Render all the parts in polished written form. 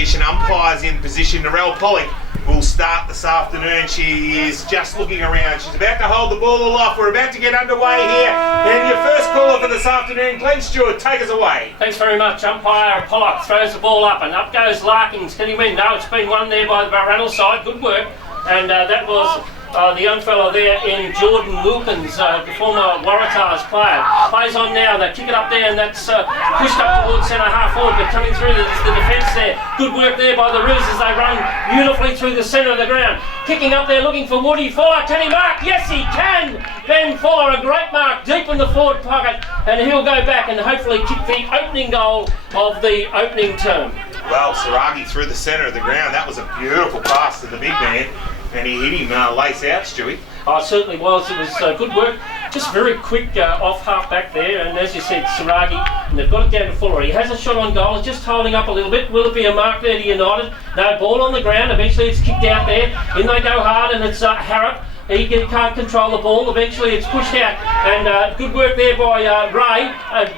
position, umpires in position. Narelle Pollock will start this afternoon. She is just looking around. She's about to hold the ball aloft. We're about to get underway here. And your first caller for this afternoon, Glenn Stewart, take us away. Thanks very much. Umpire Pollock throws the ball up and up goes Larkins. Can he win? No, it's been won there by the Balranald side. Good work. And that was the young fellow there in Jordan Wilkins, the former Waratahs player. Plays on now, they kick it up there and that's pushed up towards centre half forward, but coming through the defence there. Good work there by the Roos as they run beautifully through the centre of the ground. Kicking up there looking for Woody Fuller. Can he mark? Yes he can! Ben Fuller, a great mark deep in the forward pocket, and he'll go back and hopefully kick the opening goal of the opening term. Well, Saragi through the centre of the ground. That was a beautiful pass to the big man. And he hit him lace out, Stewie. Oh, it certainly was. It was good work. Just very quick off half back there. And as you said, Saragi, and they've got it down to Fuller. He has a shot on goal. He's just holding up a little bit. Will it be a mark there to United? No, ball on the ground. Eventually it's kicked out there. In they go hard and it's Harrop. He can't control the ball. Eventually it's pushed out. And good work there by Ray.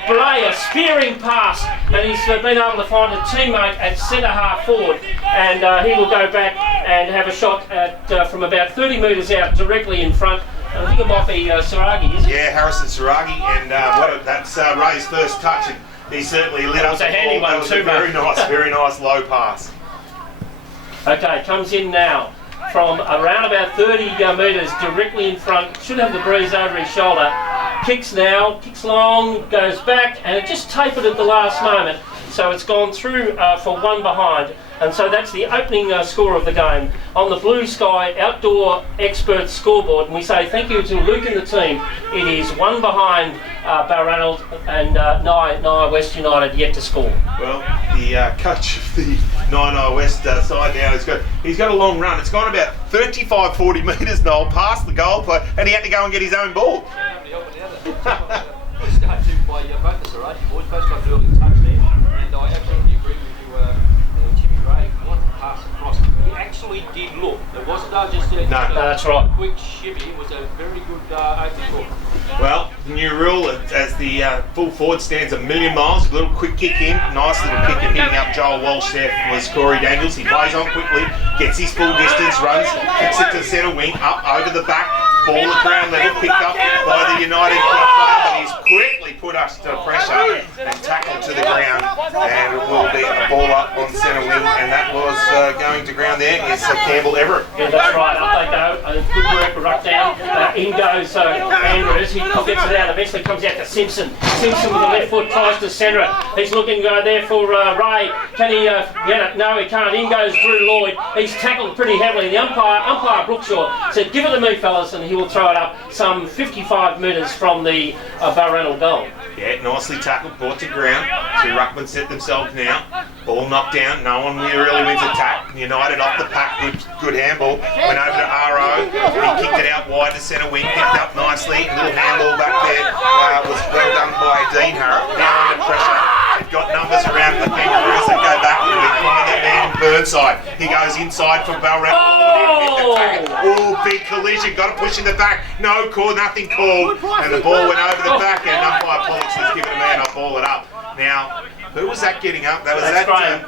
Bray, a spearing pass. And he's been able to find a teammate at centre half forward. And he will go back and have a shot at from about 30 metres out directly in front. I think it might be Saragi, isn't it? Yeah, Harrison Saragi. And that's Ray's first touch. And he certainly lit up the ball. That was a handy one too, mate. Very nice low pass. Okay, comes in now from around about 30 metres directly in front. Should have the breeze over his shoulder. Kicks now, kicks long, goes back, and it just tapered at the last moment. So it's gone through for one behind. And so that's the opening score of the game on the Blue Sky Outdoor Expert scoreboard. And we say thank you to Luke and the team. It is one behind Balranald and Nyah West United yet to score. Well, the coach of the Nyah West side now, he's got a long run. It's gone about 35-40 metres, Noel, past the goal post, and he had to go and get his own ball. I absolutely agree with you, Jimmy Ray. What the pass across. He actually did look. There wasn't just a that's right. Quick shimmy. It was a very good opening look. Well, the new rule as the full forward stands a million miles. A little quick kick in. Nice little kick and hitting up Joel Walsh there was Corey Daniels. He plays on quickly, gets his full distance, runs, kicks it to the centre wing, up over the back. Ball at ground level, picked up by the United player, but he's quickly put us to pressure and tackled to the ground, and it will be a ball up on centre wing, and that was going to ground there is Campbell Everett. Yeah, that's right, up they go, good work, ruck down, in goes Andrews, he gets it out, eventually comes out to Simpson. Simpson with the left foot tries to centre it, he's looking there for Ray, can he get it? No he can't, in goes Drew Lloyd, he's tackled pretty heavily, the umpire Brookshaw said give it to me fellas, and he will throw it up some 55 metres from the Balranald goal. Yeah, nicely tackled, brought to ground. Two ruckmen set themselves now. Ball knocked down, no one really wins attack. United off the pack, good handball. Went over to RO, he kicked it out wide to centre wing, picked up nicely. A little handball back there was well done by Dean Harrop. Now under pressure. They've got numbers around the Kangaroos that go back with that man Burnside. He goes inside from Balranald. Oh, big collision. Got to push in the back. No call, nothing called. And the ball went over the back, and umpire Pollock says, give it a man, I'll ball it up. Now, who was that getting up? That was Graham.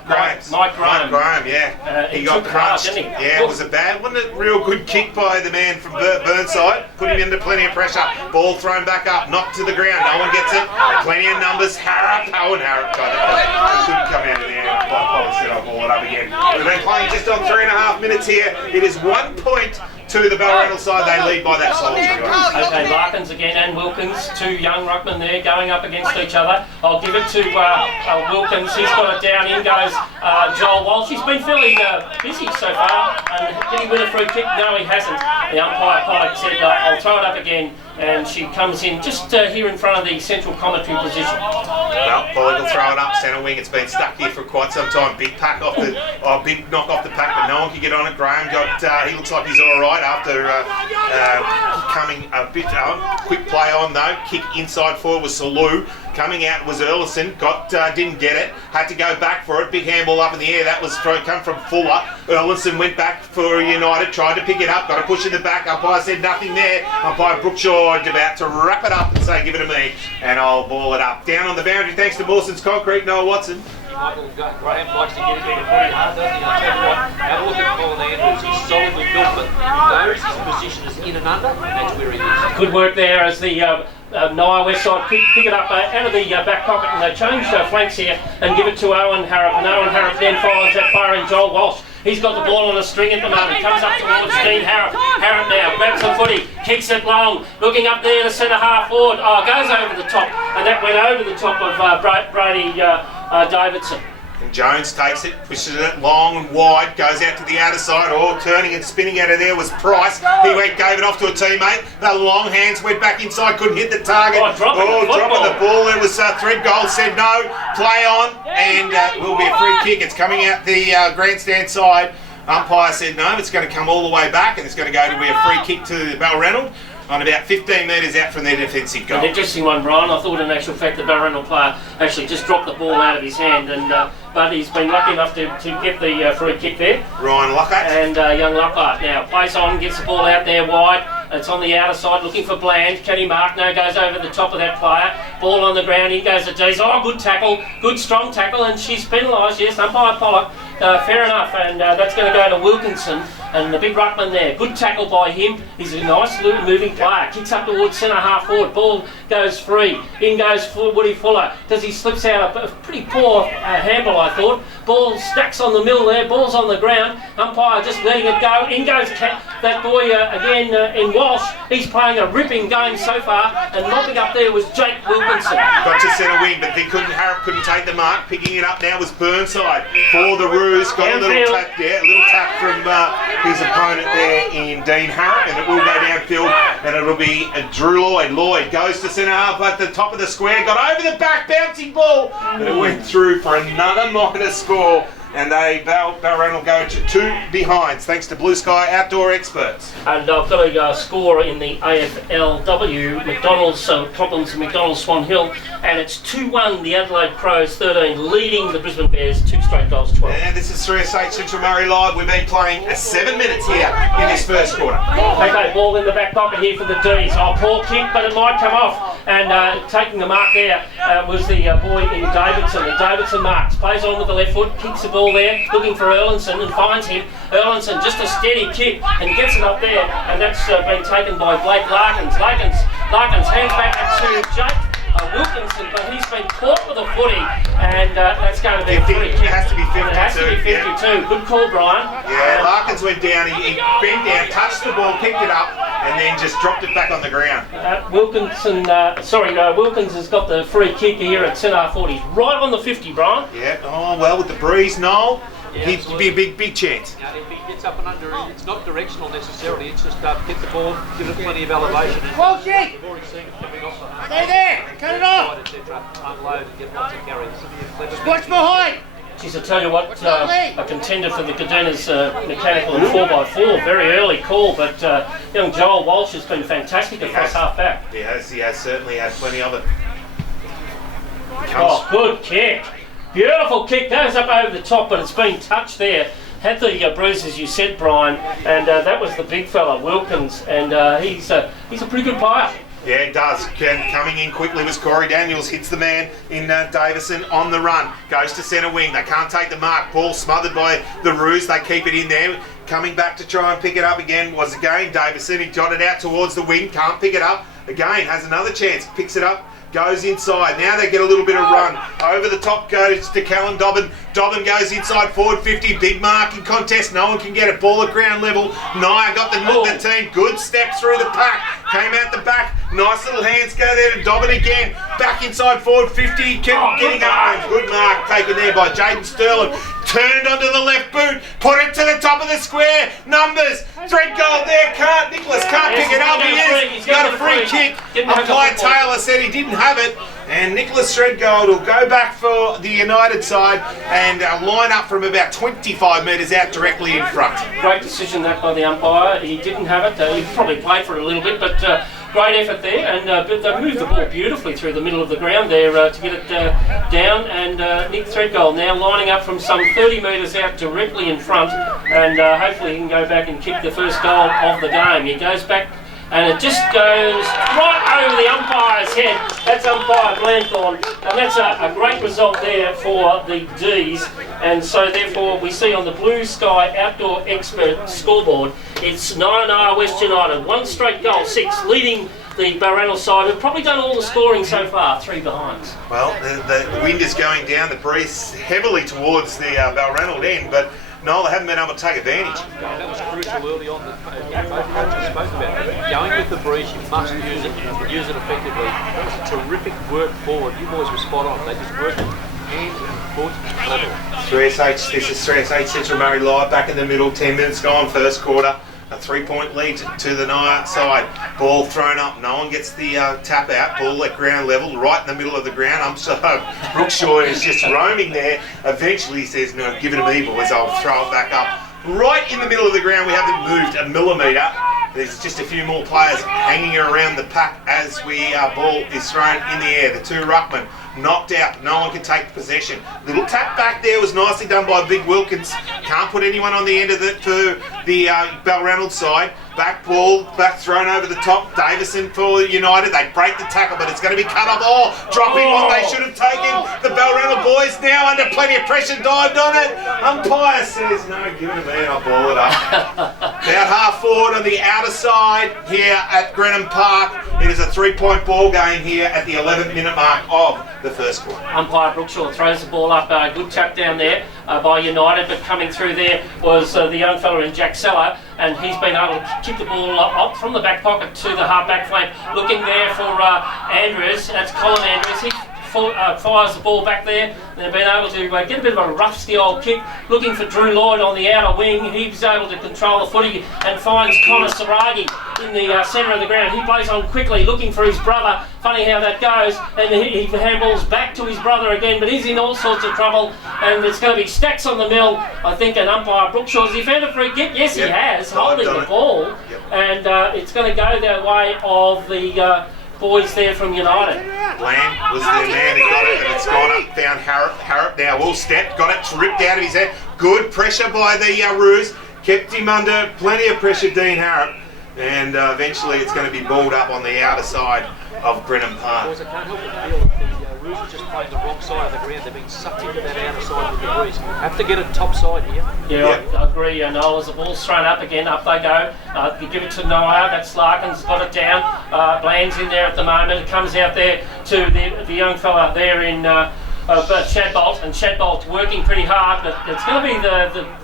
Mike Graham. Mike Graham, yeah. He got crunched. Yeah, it was a bad, wasn't it? Real good kick by the man from Burnside. Put him into plenty of pressure. Ball thrown back up, knocked to the ground. No one gets it. Plenty of numbers. Harrop. Owen Harrop got it. He couldn't come out of the air. Pollock said, I'll ball it up again. We've been playing just on 3.5 minutes here. It is 1 point to the Balranald side. They lead by that solitary. Okay, Larkins again and Wilkins, two young ruckmen there going up against each other. I'll give it to Wilkins. He's got it down. In goes Joel Walsh. He's been fairly busy so far. Did he win a free kick? No, he hasn't. The umpire Pollock said, I'll throw it up again. And she comes in just here in front of the central commentary position. Well, Pollock will throw it up centre wing. It's been stuck here for quite some time. Big pack off the, big knock off the pack, but no one can get on it. Graham got, he looks like he's all right after coming a bit quick play on though. Kick inside forward was Salou. Coming out was Erlison, didn't get it, had to go back for it. Big handball up in the air, that was come from Fuller. Erlison went back for United, tried to pick it up, got to push in the back. Umpire said nothing there. Umpire Brookshaw about to wrap it up and say, give it to me, and I'll ball it up. Down on the boundary, thanks to Mawson's Concrete, Noah Watson. Michael Graham likes to get it in pretty hard, doesn't he? I'll tell you what, have a look at Colin Andrews. He's solidly built, but he knows his position is in and under, and that's where he is. Good work there as the Nyah West side pick it up out of the back pocket, and they change flanks here and give it to Owen Harrop. And Owen Harrop then follows that fire in Joel Walsh. He's got the ball on a string at the moment. Comes up towards Dean Harrop. Harrop now grabs the footy, kicks it long, looking up there to centre half forward. Oh, goes over the top, and that went over the top of Brady Davidson. And Jones takes it, pushes it long and wide, goes out to the outer side. Oh, turning and spinning out of there was Price. He gave it off to a teammate. The long hands went back inside, couldn't hit the target. Dropping the ball. There was Threadgold said no, play on, and it will be a free kick. It's coming out the grandstand side. Umpire said no, it's going to come all the way back, and it's going to go to be a free kick to Balranald on about 15 metres out from their defensive goal. An interesting one, Brian. I thought in actual fact the Balranald player actually just dropped the ball out of his hand, and but he's been lucky enough to get the free kick there. Ryan Lockhart. And young Lockhart now plays on, gets the ball out there wide. It's on the outer side looking for Bland. Can he mark? No, goes over the top of that player. Ball on the ground, in goes to Dees. Oh, good tackle, good strong tackle, and she's penalised, yes, umpire Pollock. Fair enough, and that's going to go to Wilkinson. And the big ruckman there, good tackle by him. He's a nice little moving player. Kicks up towards centre half forward. Ball goes free. In goes Woody Fuller. He slips out a pretty poor handball, I thought. Ball stacks on the middle there. Ball's on the ground. Umpire just letting it go. In goes that boy again in Walsh. He's playing a ripping game so far. And mopping up there was Jake Wilkinson. Got to centre wing, but Harrop couldn't take the mark. Picking it up now was Burnside for the Roos. Got a little tap there, a little tap from his opponent there in Dean Harrop, and it will go downfield, and it'll be Drew Lloyd. Lloyd goes to centre half at the top of the square, got over the back, bouncing ball, and it went through for another minor score. And Balranald go to 2 behinds, thanks to Blue Sky Outdoor Experts. And I've got a score in the AFLW, McDonald's, Coppins and McDonald's Swan Hill, and it's 2-1, the Adelaide Crows 13, leading the Brisbane Bears 2 straight goals 12. And this is 3SH Central Murray Live. We've been playing 7 minutes here in this first quarter. Okay, ball in the back pocket here for the D's. Oh, poor kick, but it might come off. And taking the mark there was the boy in Davidson. And Davidson marks, plays on with the left foot, kicks the ball there, looking for Erlinson and finds him. Erlinson just a steady kick and gets it up there, and that's been taken by Blake Larkins. Larkins hands back to Jake Wilkinson, but he's been caught with a footy, and that's going to be a free kick. It has to be 52. It has to be 52. Yeah. Good call, Brian. Yeah, Larkins went down, he bent down, touched the ball, picked it up, and then just dropped it back on the ground. Wilkins has got the free kick here at centre 40. Right on the 50, Brian. Yeah, oh well, with the breeze, Noel, he'd be a big chance. Now, if he gets up and under, it's not directional necessarily, it's just hit the ball, give it plenty of elevation. Well, Jake! We've already seen it coming off. Stay there! Cut it off! Unload and get lots of carries. Watch behind! Geez, I tell you what, a contender for the Cadenas mechanical and 4x4, very early call, but young Joel Walsh has been fantastic across half back. He has certainly had plenty of it. Oh, good kick. Beautiful kick, goes up over the top, but it's been touched there. Had the bruise, as you said, Brian, and that was the big fella, Wilkins, and he's a pretty good player. Yeah, it does. Coming in quickly was Corey Daniels, hits the man in Davison on the run, goes to centre wing. They can't take the mark. Ball smothered by the Roos. They keep it in there. Coming back to try and pick it up again was again Davison. He got it out towards the wing, can't pick it up. Again, has another chance, picks it up. Goes inside. Now they get a little bit of run. Over the top goes to Callan Dobbin. Dobbin goes inside forward 50. Big marking contest. No one can get it. Ball at ground level. Nyah got the team. Good step through the pack. Came out the back. Nice little hands go there to Dobbin again. Back inside forward 50. Kept getting up. Good mark taken there by Jaden Sterling. Turned onto the left boot. Put it to the top of the square. Numbers. Threadgold there. Nicholas can't pick it up. He is. He's got a free kick. Umpire Taylor said he didn't have it. And Nicholas Threadgold will go back for the United side and line up from about 25 metres out directly in front. Great decision that by the umpire. He didn't have it. He probably played for it a little bit, but great effort there. And they moved the ball beautifully through the middle of the ground there to get it down. And Nick Threadgold now lining up from some 30 metres out directly in front. And hopefully he can go back and kick the first goal of the game. He goes back and it just goes right over the umpire's head. That's umpire Blanthorne, and that's a great result there for the D's. And so therefore we see on the Blue Sky Outdoor Expert scoreboard, it's Nyah West United, 1 straight goal, 6, leading the Balranald side, who've probably done all the scoring so far, 3 behinds. Well, the wind is going down, the breeze heavily towards the Balranald end, but no, they haven't been able to take advantage. That was crucial early on. Both coaches spoke about it. Going with the breeze, you must use it and use it effectively. That was terrific work forward. You boys were spot on. They just worked hand, foot, level. 3SH, this is 3SH Central Murray Live, back in the middle, 10 minutes gone, first quarter. A 3-point lead to the Nyah side. Ball thrown up, no one gets the tap out. Ball at ground level, right in the middle of the ground. Brookshaw is just roaming there. Eventually he says, no, give it to me, boys, I'll throw it back up. Right in the middle of the ground, we haven't moved a millimetre. There's just a few more players hanging around the pack as ball is thrown in the air. The 2 ruckmen knocked out, no one can take possession. Little tap back there was nicely done by Big Wilkins. Can't put anyone on the end of it for the Balranald side. Back ball, back thrown over the top. Davison for United. They break the tackle, but it's going to be cut up. Dropping what they should have taken. The Balranald boys now under plenty of pressure, dived on it. Umpire says, no, give it to me and I'll ball it up. About half forward on the outer side here at Grenham Park. It is a 3-point ball game here at the 11th minute mark of the first quarter. Umpire Brookshaw throws the ball up. Good tap down there by United, but coming through there was the young fella in Jack Seller, and he's been able to kick the ball up from the back pocket to the half-back flank. Looking there for Andrews. That's Colin Andrews. He fires the ball back there. They've been able to get a bit of a rusty old kick. Looking for Drew Lloyd on the outer wing. He's able to control the footy and finds Connor Saragi in the centre of the ground. He plays on quickly, looking for his brother. Funny how that goes. And he handballs back to his brother again, but he's in all sorts of trouble. And it's going to be Stacks on the mill, I think, and umpire Brookshaw. Has he found a free kick? Yes, he has, holding the ball. And it's going to go the way of the boys there from United. Bland was the man who got it, and it's gone up, found Harrop now, well stepped, got it ripped out of his head. Good pressure by the Roos, kept him under plenty of pressure, Dean Harrop, and eventually it's going to be balled up on the outer side of Grenham Park. Boys, I can't help but feel that the Roos are just playing the wrong side of the ground. They're being sucked into that outer side with the breeze. Have to get it top side here. Yeah, I agree. Noel, as the ball's thrown up again, up they go. You give it to Nyah. That's Larkin's got it down. Bland's in there at the moment. It comes out there to the young fella there in Shadbolt, and Shadbolt working pretty hard, but it's going to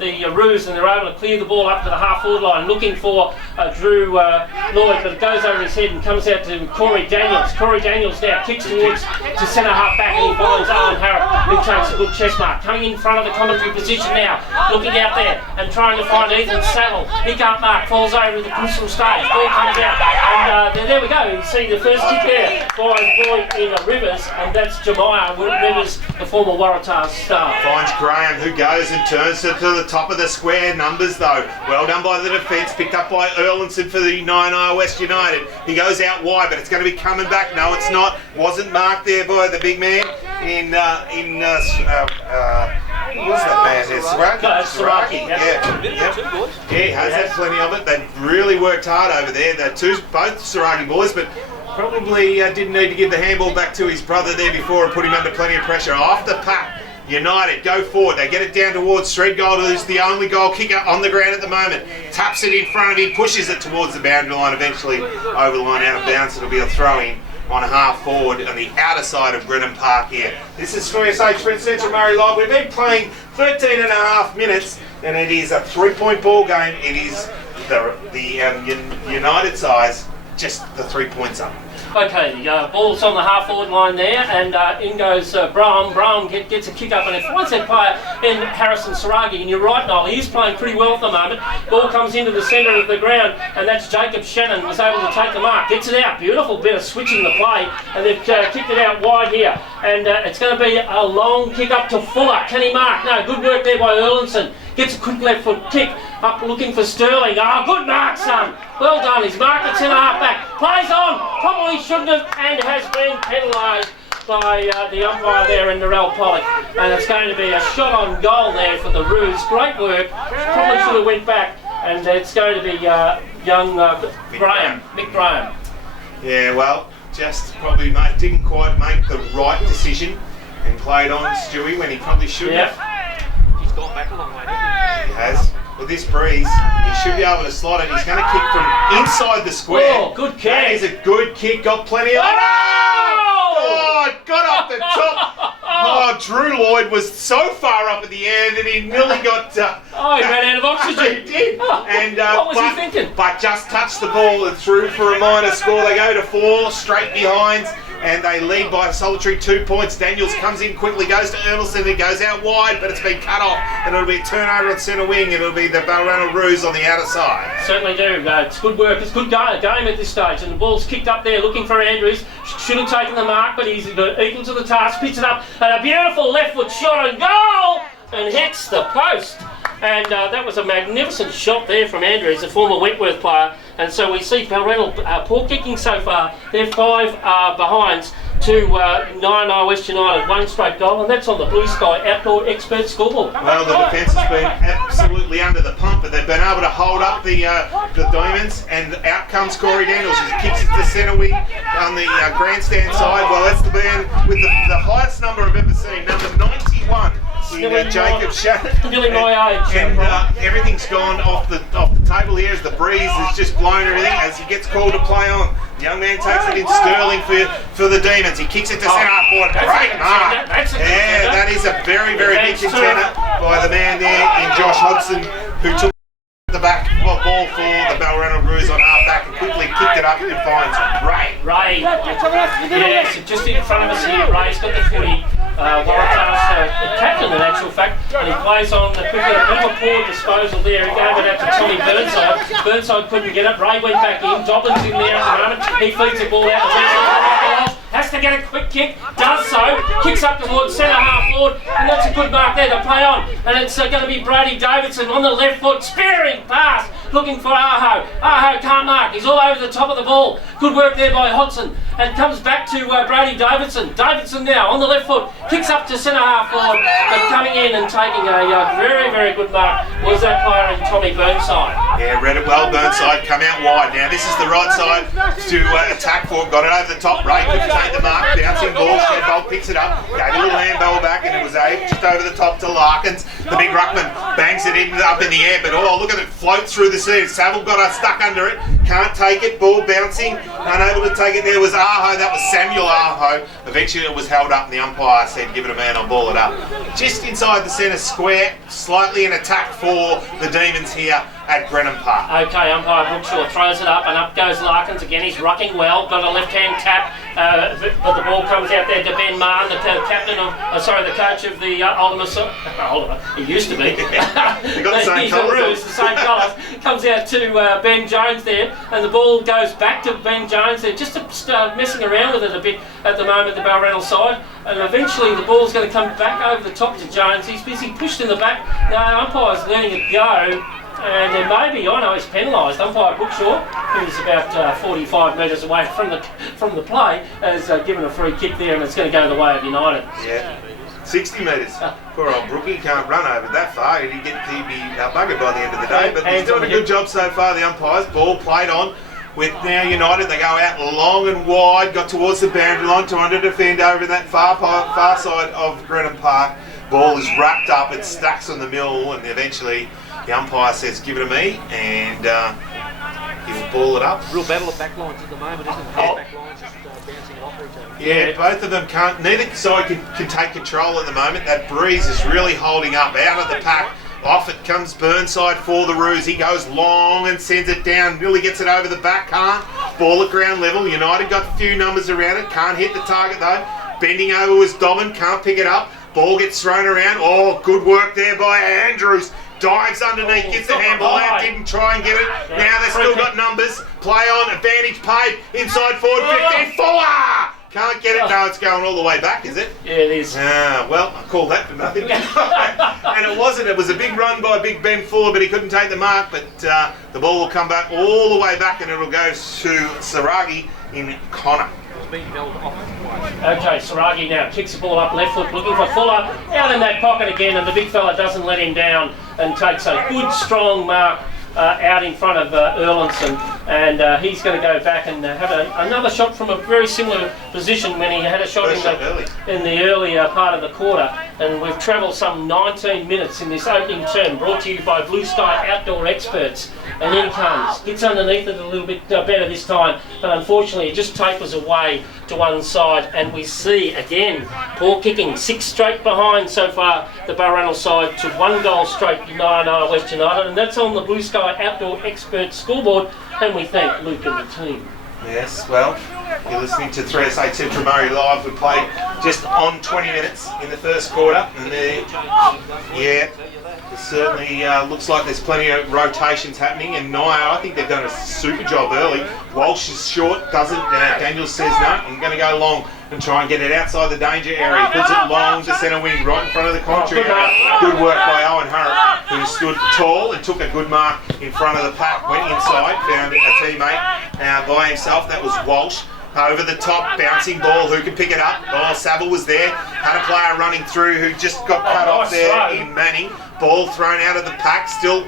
be the Roos, and they're able to clear the ball up to the half-forward line, looking for Drew Lloyd, but it goes over his head and comes out to Corey Daniels. Corey Daniels now kicks towards to centre half back, and he finds Owen Harrop, who takes a good chest mark. Coming in front of the commentary position now, looking out there and trying to find Ethan Saddle. He can't mark, falls over the crucial stage. Ball comes out, and there we go. You see the first kick there by boy in Rivers, and that's Jemiah Rivers, the former Waratah star. Finds Graham, who goes and turns it to the top of the square. Numbers though, well done by the defence, picked up by Erlinson for the Nyah West United. He goes out wide, but it's going to be coming back. No, it's not. Wasn't marked there by the big man in what's that man there? Saraki. Yeah, he has had plenty of it. They've really worked hard over there. They're both Saraki boys, but probably didn't need to give the handball back to his brother there before and put him under plenty of pressure. After pack, United go forward. They get it down towards Threadgold, who's the only goal kicker on the ground at the moment. Taps it in front of him, pushes it towards the boundary line, eventually over the line, out of bounds. It'll be a throw-in on a half forward on the outer side of Grenham Park here. This is 3SH Central Murray Live. We've been playing 13 and a half minutes, and it is a 3-point ball game. It is the United size, just the 3 points up. Okay, the ball's on the half-forward line there, and in goes Brahm. Brahm gets a kick up, and it finds that player in Harrison Saragi. And you're right, Noel, he's playing pretty well at the moment. Ball comes into the centre of the ground, and that's Jacob Shannon, was able to take the mark. Gets it out, beautiful bit of switching the play, and they've kicked it out wide here. And it's going to be a long kick up to Fuller. Can he mark? No, good work there by Erlinson. Gets a quick left foot kick up, looking for Sterling. Good mark, son. Well done. He's marked it centre half back. Plays on. Probably shouldn't have, and has been penalised by the umpire there in Narelle Pollock. And it's going to be a shot on goal there for the Roos. Great work. Probably should have went back. And it's going to be young Mick Graham. Yeah, well, just probably didn't quite make the right decision and played on Stewie when he probably should have. He's gone back a long way, hasn't He has. With this breeze, he should be able to slot it. He's going to kick from inside the square. Oh, good kick. That is a good kick. Got plenty of... Oh, got off the top. Oh, Drew Lloyd was so far up in the air that he nearly got... he ran out of oxygen. He did. And, what was he thinking? But just touched the ball and threw for a minor score. They go to 4 straight behinds. And they lead by a solitary 2 points. Daniels comes in quickly, goes to Ernelson, it goes out wide, but it's been cut off. And it'll be a turnover on centre wing. It'll be the Balranald Roos on the outer side. Certainly do. It's good work. It's good game at this stage. And the ball's kicked up there looking for Andrews. Should have taken the mark, but he's equal to the task. Picks it up and a beautiful left foot shot and goal! And hits the post. And that was a magnificent shot there from Andrews, a former Wentworth player. And so we see Balranald poor kicking so far. They're 5 behinds to Nyah West United, 1 straight goal, and that's on the Blue Sky Outdoor Expert scoreboard. Well, the defence has been absolutely under the pump, but they've been able to hold up the Demons, and out comes Corey Daniels. He kicks it to centre wing on the grandstand side. Well, that's the man with the highest number I've ever seen, number 91. Jacob Shannon. Nearly my age. And everything's gone off the table here as the breeze has just blown everything as he gets called to play on. The young man takes it in Sterling for the Demons. He kicks it to centre half forward. Great mark. Yeah, that is a very, very big contender by the man there in Josh Hodgson, who took the back ball for the Balranald Roos on half back and quickly kicked it up and finds Ray. Yeah, so just in front of us here, Ray's got the footy. Waratah's the captain in actual fact, and he plays on quickly a bit of a poor disposal there. He gave it out to Tommy Burnside. Burnside couldn't get it. Ray went back in. Dobbins in there at the moment. He feeds the ball out. Has to get a quick kick, does so, kicks up towards centre half forward, and that's a good mark there to play on. And it's going to be Brady Davidson on the left foot, spearing pass, looking for Aho. Aho can't mark, he's all over the top of the ball. Good work there by Hodgson, and comes back to Brady Davidson. Davidson now on the left foot, kicks up to centre half forward, but coming in and taking a very, very good mark was that player in Tommy Burnside. Yeah, read it well, Burnside, come out wide. Now this is the right side to attack for, got it over the top, Ray couldn't take the mark, bouncing ball, Shedbolt picks it up, gave a little handball back, and it was just over the top to Larkins. The big ruckman bangs it up in the air, but oh, look at it, floats through the sea. Saville got stuck under it, can't take it, ball bouncing, unable to take it. There was Aho, that was Samuel Aho. Eventually it was held up and the umpire said, give it a man, I'll ball it up. Just inside the centre square, slightly an attack for the Demons here at Grenham Park. Okay, umpire Brookshaw throws it up and up goes Larkins again. He's rocking well, got a left-hand tap, but the ball comes out there to Ben Marn, the captain of, the coach of the he used to be. He got the same colours. The same colours. Comes out to Ben Jones there, and the ball goes back to Ben Jones there, just messing around with it a bit at the moment, the Balranald side, and eventually the ball's going to come back over the top to Jones. He's busy pushed in the back. Now umpire's letting it go. And then maybe, I know he's penalised. Umpire Brookshaw, who's about 45 metres away from the play, has given a free kick there, and it's going to go the way of United. Yeah, 60 metres. Poor old Brookie can't run over that far. He'd be buggered by the end of the day. But he's doing a good job so far, the umpires. Ball played on with now United. They go out long and wide, got towards the boundary line, trying to defend over that far side of Grenham Park. Ball is wrapped up, it stacks on the mill, and eventually the umpire says, give it to me, and he'll ball it up. Real battle of backlines at the moment, isn't it? Backlines just bouncing it off each other. Yeah, both of them can't, neither side can take control at the moment. That breeze is really holding up out of the pack. Off it comes Burnside for the Roos. He goes long and sends it down. Really gets it over the back. Can't. Ball at ground level. United got a few numbers around it. Can't hit the target though. Bending over was Dobbin. Can't pick it up. Ball gets thrown around. Oh, good work there by Andrews. Dives underneath, gets the handball out, didn't try and get it. Now they've still got numbers. Play on, advantage paid. Inside forward, 15, Fuller! Can't get it. No, it's going all the way back, is it? Yeah, it is. Well, I call that for nothing. And it wasn't. It was a big run by Big Ben Fuller, but he couldn't take the mark. But the ball will come back all the way back, and it'll go to Saragi in Connor. Being held off. Okay, Saragi now kicks the ball up left foot, looking for Fuller, out in that pocket again, and the big fella doesn't let him down and takes a good strong mark out in front of Erlinson, and he's going to go back and have another shot from a very similar position when he had a shot in the earlier part of the quarter. And we've travelled some 19 minutes in this opening term, brought to you by Blue Sky Outdoor Experts. And in comes, gets underneath it a little bit better this time, but unfortunately it just tapers away to one side, and we see again poor kicking, 6 straight behind so far the Balranald side to 1 goal straight Nyah West United, and that's on the Blue Sky Outdoor Experts scoreboard, and we thank Luke and the team. Yes, well, you're listening to 3SA Central Murray Live. We played just on 20 minutes in the first quarter, and there, it certainly looks like there's plenty of rotations happening, and Nyah, I think they've done a super job early. Walsh is short, Daniels says no, I'm going to go long and try and get it outside the danger area. He puts it long to centre wing, right in front of the commentary area. Good work by Owen Hurrett, who stood tall and took a good mark in front of the pack, went inside, found a teammate by himself, that was Walsh. Over the top, bouncing ball, who can pick it up? Oh, Saville was there, had a player running through who just got cut off there in Manning. Ball thrown out of the pack, still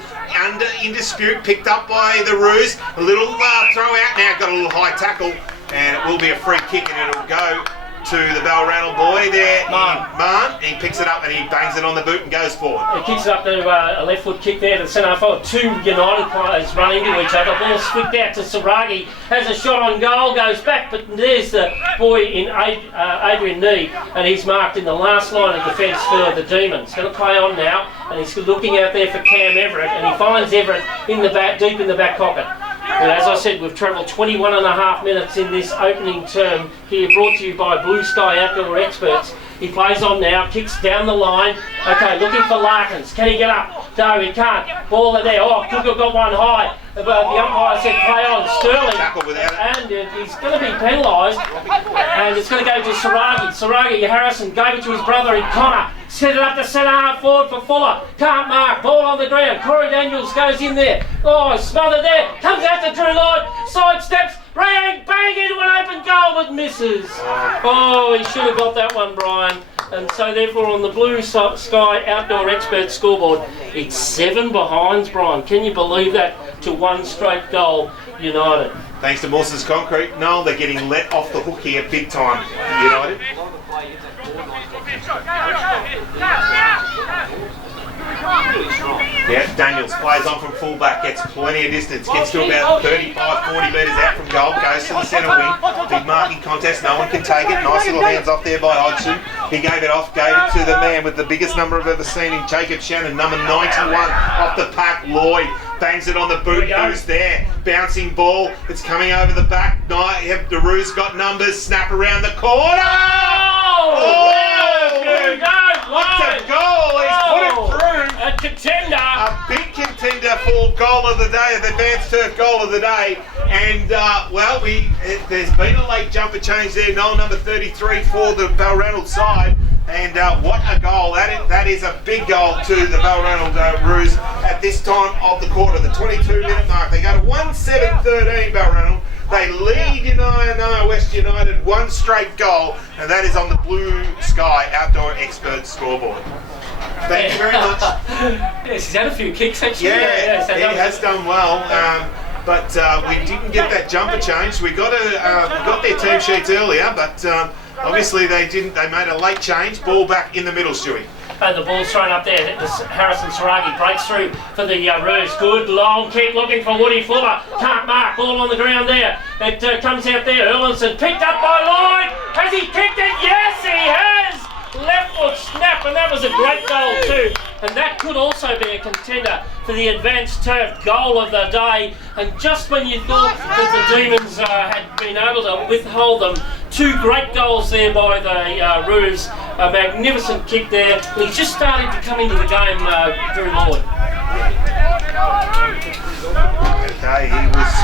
in dispute, picked up by the Roos. A little throw out now, got a little high tackle, and it will be a free kick, and it'll go to the Balranald boy there, Marn. He picks it up and he bangs it on the boot and goes forward. He kicks it up to a left foot kick there to the centre forward. 2 United players run into each other. Ball flicked out to Saragi, has a shot on goal, goes back, but there's the boy in Adrian Nyah, and he's marked in the last line of defence for the Demons. Going to play on now, and he's looking out there for Cam Everett, and he finds Everett in the back, deep in the back pocket. And as I said, we've travelled 21 and a half minutes in this opening term here, brought to you by Blue Sky Outdoor Experts. He plays on now, kicks down the line. Okay, looking for Larkins. Can he get up? No, he can't. Ball there. Oh, Cougar got one high. But the umpire said play on Sterling. And he's going to be penalised. And it's going to go to Saragi. Saragi Harrison gave it to his brother in Connor. Set it up to centre half forward for Fuller. Can't mark. Ball on the ground. Corey Daniels goes in there. Oh, smothered there. Comes out to Drew Lloyd. Sidesteps. Bang into an open goal, but misses. Oh, he should have got that one, Brian. And so therefore on the Blue Sky Outdoor Experts scoreboard, it's 7 behinds, Brian. Can you believe that? To 1 straight goal, United. Thanks to Morse's Concrete, Noel, they're getting let off the hook here big time, United. Yeah, Daniels plays on from fullback, gets plenty of distance, gets to about 35, 40 metres out from goal, goes to the centre wing. Big marking contest, no one can take it. Nice little hands off there by Hodgson. He gave it off, gave it to the man with the biggest number I've ever seen in Jacob Shannon, number 91 off the pack, Lloyd. Bangs it on the boot, who's there? Bouncing ball, it's coming over the back. The Roos got numbers, snap around the corner! What a goal! He's put it through! A contender! A big contender for goal of the day, the advanced turf goal of the day. And, there's been a late jumper change there, Noel, number 33 for the Balranald side. And what a goal. That is a big goal to the Balranald Roos at this time of the quarter, the 22-minute mark. They go to 1-7-13 Balranald. They lead Nyah West United 1 straight goal, and that is on the Blue Sky Outdoor Experts scoreboard. Thank you very much. Yes, he's had a few kicks actually. Yeah, he has done well. But we didn't get that jumper change. We got their team sheets earlier, but obviously they didn't. They made a late change. Ball back in the middle, Stewie. And the ball's thrown up there. Harrison Saragi breaks through for the Roos. Good long kick, looking for Woody Fuller. Can't mark. Ball on the ground there. It comes out there. Erlinson picked up by Lloyd. Has he kicked it? Yes, he has. Left foot snap, and that was a great goal too. And that could also be a contender for the advanced turf goal of the day. And just when you thought that the Demons had been able to withhold them, 2 great goals there by the Roos. A magnificent kick there. And he's just starting to come into the game, Drew Lloyd. Okay, he was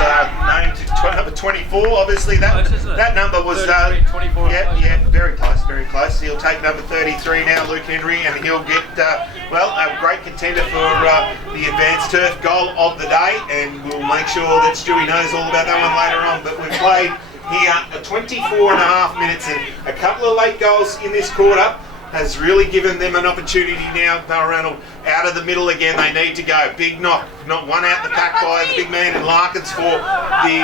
named to number 24. Obviously, that number was 24. Yeah, very close. He'll take number 33 now, Luke Henry, and he'll get a great contender for the advanced turf goal of the day. And we'll make sure that Stewie knows all about that one later on. But we've played here 24 and a half minutes and a couple of late goals in this quarter. has really given them an opportunity now. Balranald out of the middle again. They need to go. Big knock. Not one out the pack by the big man in Larkins for the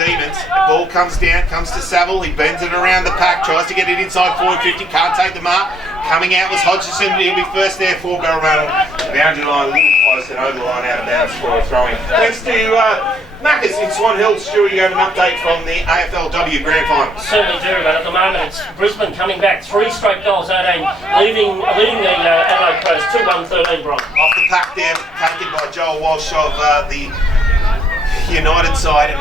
Demons. Ball comes down, comes to Saville. He bends it around the pack, tries to get it inside forward 50. Can't take the mark. Coming out was Hodgson. He'll be first there for Balranald. The boundary line a little close and over the line out of bounds for a throw-in. Thanks to Maccas in Swan Hill. Stuart, you have an update from the AFLW Grand Final. Certainly do, but at the moment it's Brisbane coming back. 3 straight goals, 18, leading the Adelaide Crows 2-1-13, Brian. Off the pack there, taken by Joel Walsh of the United side and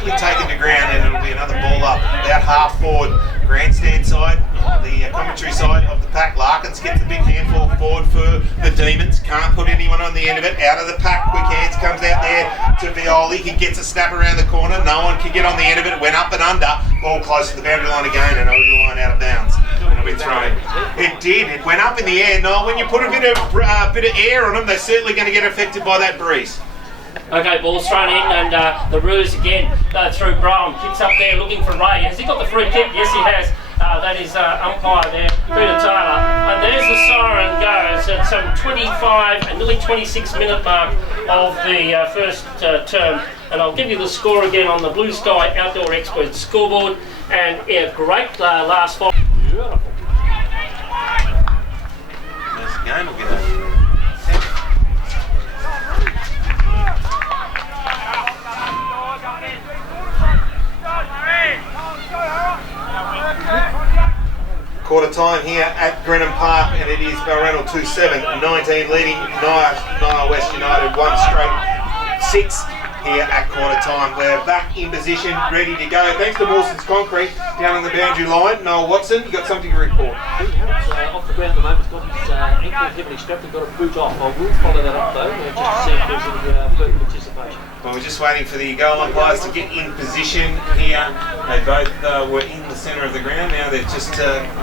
quickly taken to ground, and it'll be another ball up about half forward. Grandstand side, the commentary side of the pack. Larkins gets a big handful forward for the Demons. Can't put anyone on the end of it. Out of the pack, quick hands, comes out there to Violi. He gets a snap around the corner. No one can get on the end of it. It went up and under. Ball close to the boundary line again and over the line out of bounds. And it'll be thrown. It did. It went up in the air. No, when you put a bit of air on them, they're certainly going to get affected by that breeze. Okay, ball's thrown in, and the Roos again through Brown. Kicks up there looking for Ray. Has he got the free kick? Yes, he has. That is umpire there, Peter Taylor. And there's the siren goes at some 25 and nearly 26-minute mark of the first term. And I'll give you the score again on the Blue Sky Outdoor Experts scoreboard. And a great last 5. Beautiful. This game will get it. Quarter time here at Grenham Park, and it is Balranald 2-7, 19 leading Nyah West United 1 straight 6 here at quarter time. We're back in position, ready to go. Thanks to Mawson's Concrete down on the boundary line. Noel Watson, you got something to report? Off the ground at the moment, he's got his ankle heavily strapped and got a boot off. I will follow that up though, just to see if there's any further participation. Well, we're just waiting for the goal umpires to get in position here. They both were in the centre of the ground. Now they're just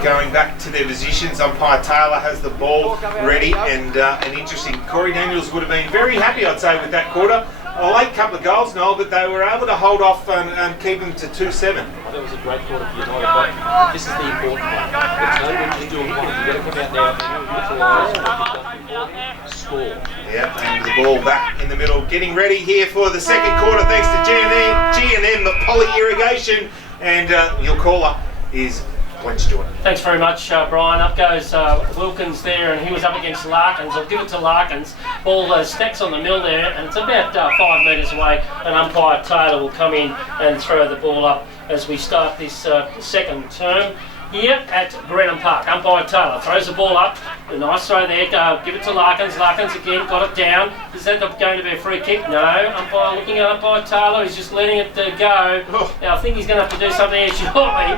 going back to their positions. Umpire Taylor has the ball ready, and interesting. Corey Daniels would have been very happy, I'd say, with that quarter. A late couple of goals, Noel, but they were able to hold off and keep them to 2-7. I thought it was a great quarter for United, but this is the important one. It's no good just doing one. You've got to come out now and utilise what you've done before. Score. Yeah, and the ball back in the middle. Getting ready here for the second quarter, thanks to G&M, the Poly Irrigation, and your caller is Glenn Stewart. Thanks very much, Brian. Up goes Wilkins there, and he was up against Larkins. I'll give it to Larkins. Ball stacks on the mill there, and it's about 5 metres away, and umpire Taylor will come in and throw the ball up as we start this second term here at Grenham Park. Umpire Taylor throws the ball up. A nice throw there. Give it to Larkins. Larkins again got it down. Is that going to be a free kick? No. Umpire looking at Umpire Taylor. He's just letting it go. Now I think he's going to have to do something here shortly.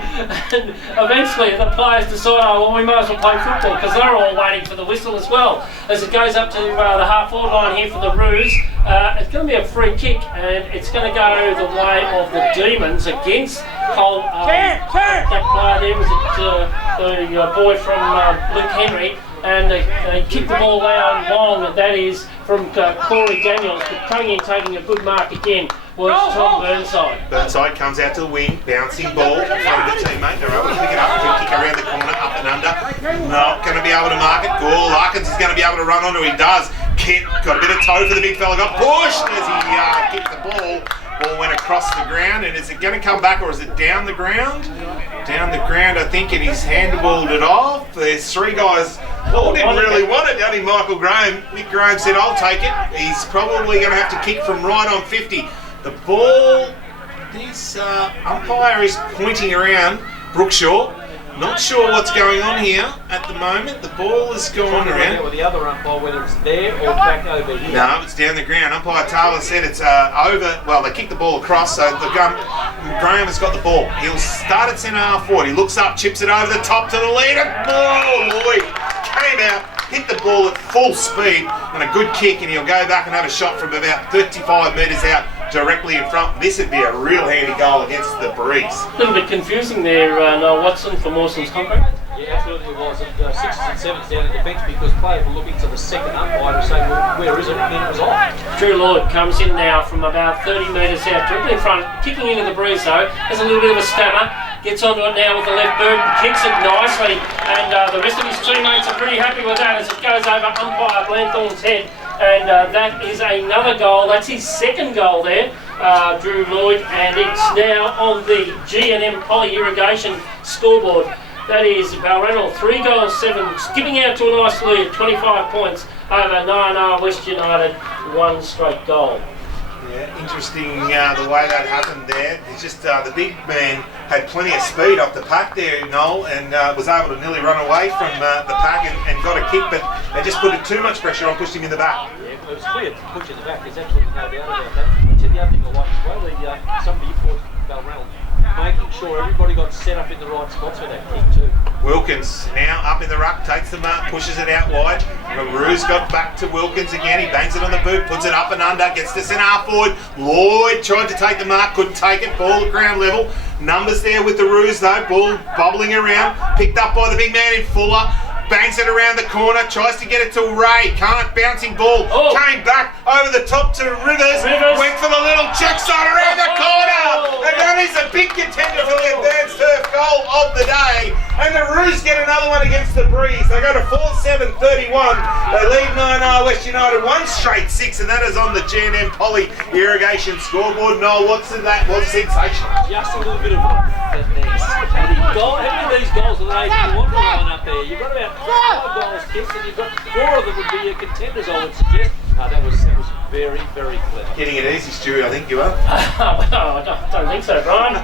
And eventually the players decide, oh, well, we might as well play football, because they're all waiting for the whistle as well. As it goes up to the half-forward line here for the Roos, it's going to be a free kick, and it's going to go the way of the Demons against Cole. That player there was the boy from Luke Henry, and they kicked the ball out long, and that is from Corey Daniels, but coming in taking a good mark again was Tom Burnside. Burnside comes out to the wing, bouncing ball from the teammate. They're able to pick it up, kick around the corner, up and under. Not going to be able to mark it. Larkins is going to be able to run onto it. He does. Kent got a bit of toe for the big fella. Got pushed as he kicked the ball. Ball went across the ground, and is it going to come back, or is it down the ground? Down the ground, I think, and he's handballed it off. There's 3 guys. Paul didn't really want it, only Michael Graham. Nick Graham said, I'll take it. He's probably going to have to kick from right on 50. The ball, this umpire is pointing around Brookshaw. Not sure what's going on here at the moment. The ball is going around. With the other umpire, whether it's there or back over here. No, it's down the ground. Umpire Taylor said it's over. Well, they kicked the ball across, so Graham has got the ball. He'll start at centre half forward. He looks up, chips it over the top to the leader. Oh, Lloyd came out, hit the ball at full speed, and a good kick, and he'll go back and have a shot from about 35 metres out, directly in front. This would be a real handy goal against the breeze. A little bit confusing there, Noel Watson for Mawson's Concrete. Yeah, absolutely it was. At 6s and 7s down in defence, because players were looking to the second umpire to say, well, where is it? And then it was off. Drew Lloyd comes in now from about 30 metres out, directly in front, kicking into the breeze though. There's a little bit of a stammer. gets onto it now with the left boot and kicks it nicely, and the rest of his teammates are pretty happy with that as it goes over umpire Blanthorne's head, and that is another goal. That's his second goal there, Drew Lloyd, and it's now on the G&M Poly Irrigation scoreboard. That is Balranald 3 goals 7, skipping out to a nice lead, 25 points over Nyah West United, 1 straight goal. Yeah, interesting the way that happened there. It's just the big man had plenty of speed off the pack there, Noel, and was able to nearly run away from the pack and got a kick, but they just put too much pressure on, pushed him in the back. Yeah, it was clear to push in the back. There's absolutely no doubt about that. I'll tell you the other thing I like as well, some of the imports Balranald, making sure everybody got set up in the right spots for that kick too. Wilkins now up in the ruck, takes the mark, pushes it out wide. Maroon's got back to Wilkins again. He bangs it on the boot, puts it up and under, gets to centre half forward. Lloyd tried to take the mark, couldn't take it. Ball at ground level. Numbers there with the Roos though. Ball bubbling around. Picked up by the big man in Fuller. Bangs it around the corner, tries to get it to Ray, can't, bouncing ball, came back over the top to Rivers, went for the little check shot around the corner, and that is a big contender for the advanced turf goal of the day, and the Roos get another one against the Breeze. They go to 4-7-31, they lead Nyah West United 1 straight 6, and that is on the G&M Poly Irrigation scoreboard. Noel, what's in that? What's sensational? Just a little bit of how many of these goals are they you want to line up there? You've got about 5 goals kicked, and you've got 4 of them would be your contenders, I would suggest. That was very, very clever. Getting it easy, Stu, I think you are. Well, I don't think so, Brian.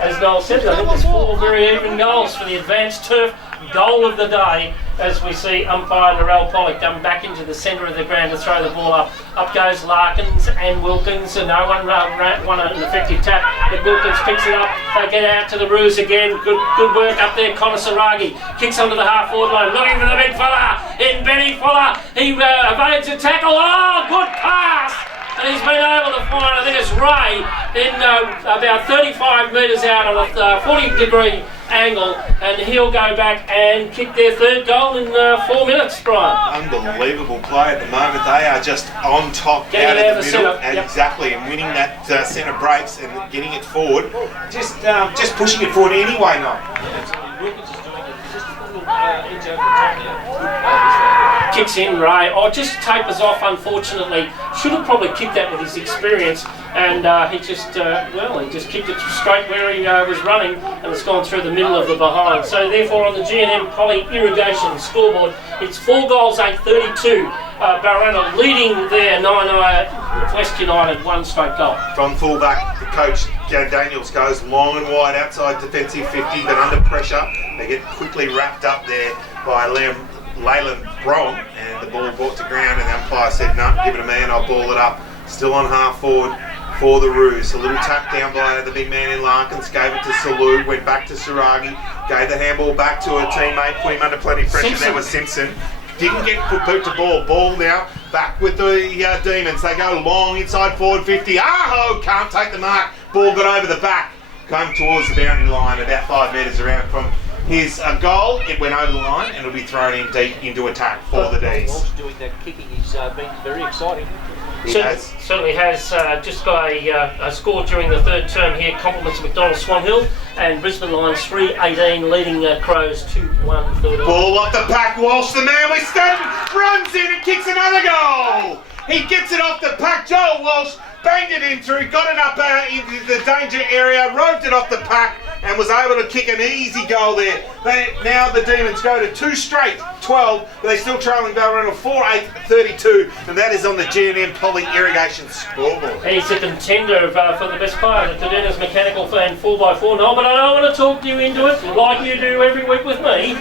As Noel said, I think there's 4 very even goals for the advanced turf goal of the day, as we see umpire Narelle Pollock come back into the centre of the ground to throw the ball up. Up goes Larkins and Wilkins, and no one won an effective tap, but Wilkins picks it up. They get out to the Roos again. Good work up there. Connor Saragi kicks onto the half-forward line, looking for the big fella in Benny Fuller. He evades a tackle. Oh, good pass! And he's been able to find, I think it's Ray, in about 35 metres out on a 40-degree angle, and he'll go back and kick their 3rd goal in 4 minutes, Brian. Unbelievable play at the moment. They are just on top, out of the middle, and exactly, and winning that centre breaks and getting it forward. Just pushing it forward anyway, no. Wilkins is doing it. Just a little edge over the top now. Kicks in, Ray. Just tapers off, unfortunately. Should have probably kicked that with his experience, and he just kicked it straight where he was running, and it's gone through the middle of the behind. So therefore, on the G&M Poly Irrigation scoreboard, it's 4 goals, 8-32. Balranald leading there, Nyah West United, 1 straight goal. From fullback, the coach Daniels goes long and wide outside defensive 50, but under pressure, they get quickly wrapped up there by Leyland Brom, and the ball brought to ground, and the umpire said, no, give it a man, I'll ball it up. Still on half forward for the Roos. A little tap down by the big man in Larkins, gave it to Salou, went back to Saragi, gave the handball back to a teammate, put him under plenty of pressure. There was Simpson. Didn't get boot to ball. Ball now back with the Demons. They go long inside forward 50. Aho can't take the mark. Ball got over the back. Come towards the boundary line about 5 metres around from his goal. It went over the line and it'll be thrown in deep into attack for the D's. Whilst doing that kicking, he's been very exciting. Certainly has just got a score during the 3rd term here. Compliments of McDonald Swan Hill and Brisbane Lions 3-18 leading Crows 2-1. Ball off the pack. Walsh, the man we stunned, runs in and kicks another goal. He gets it off the pack. Joel Walsh banged it in through, got it up into the danger area, roved it off the pack, and was able to kick an easy goal there. Now the Demons go to 2 straight, 12, but they're still trailing Balranald 4-8-32, and that is on the G&M Poly Irrigation scoreboard. He's a contender for the best player, the Cadenas Mechanical fan 4x4. No, but I don't want to talk you into it like you do every week with me.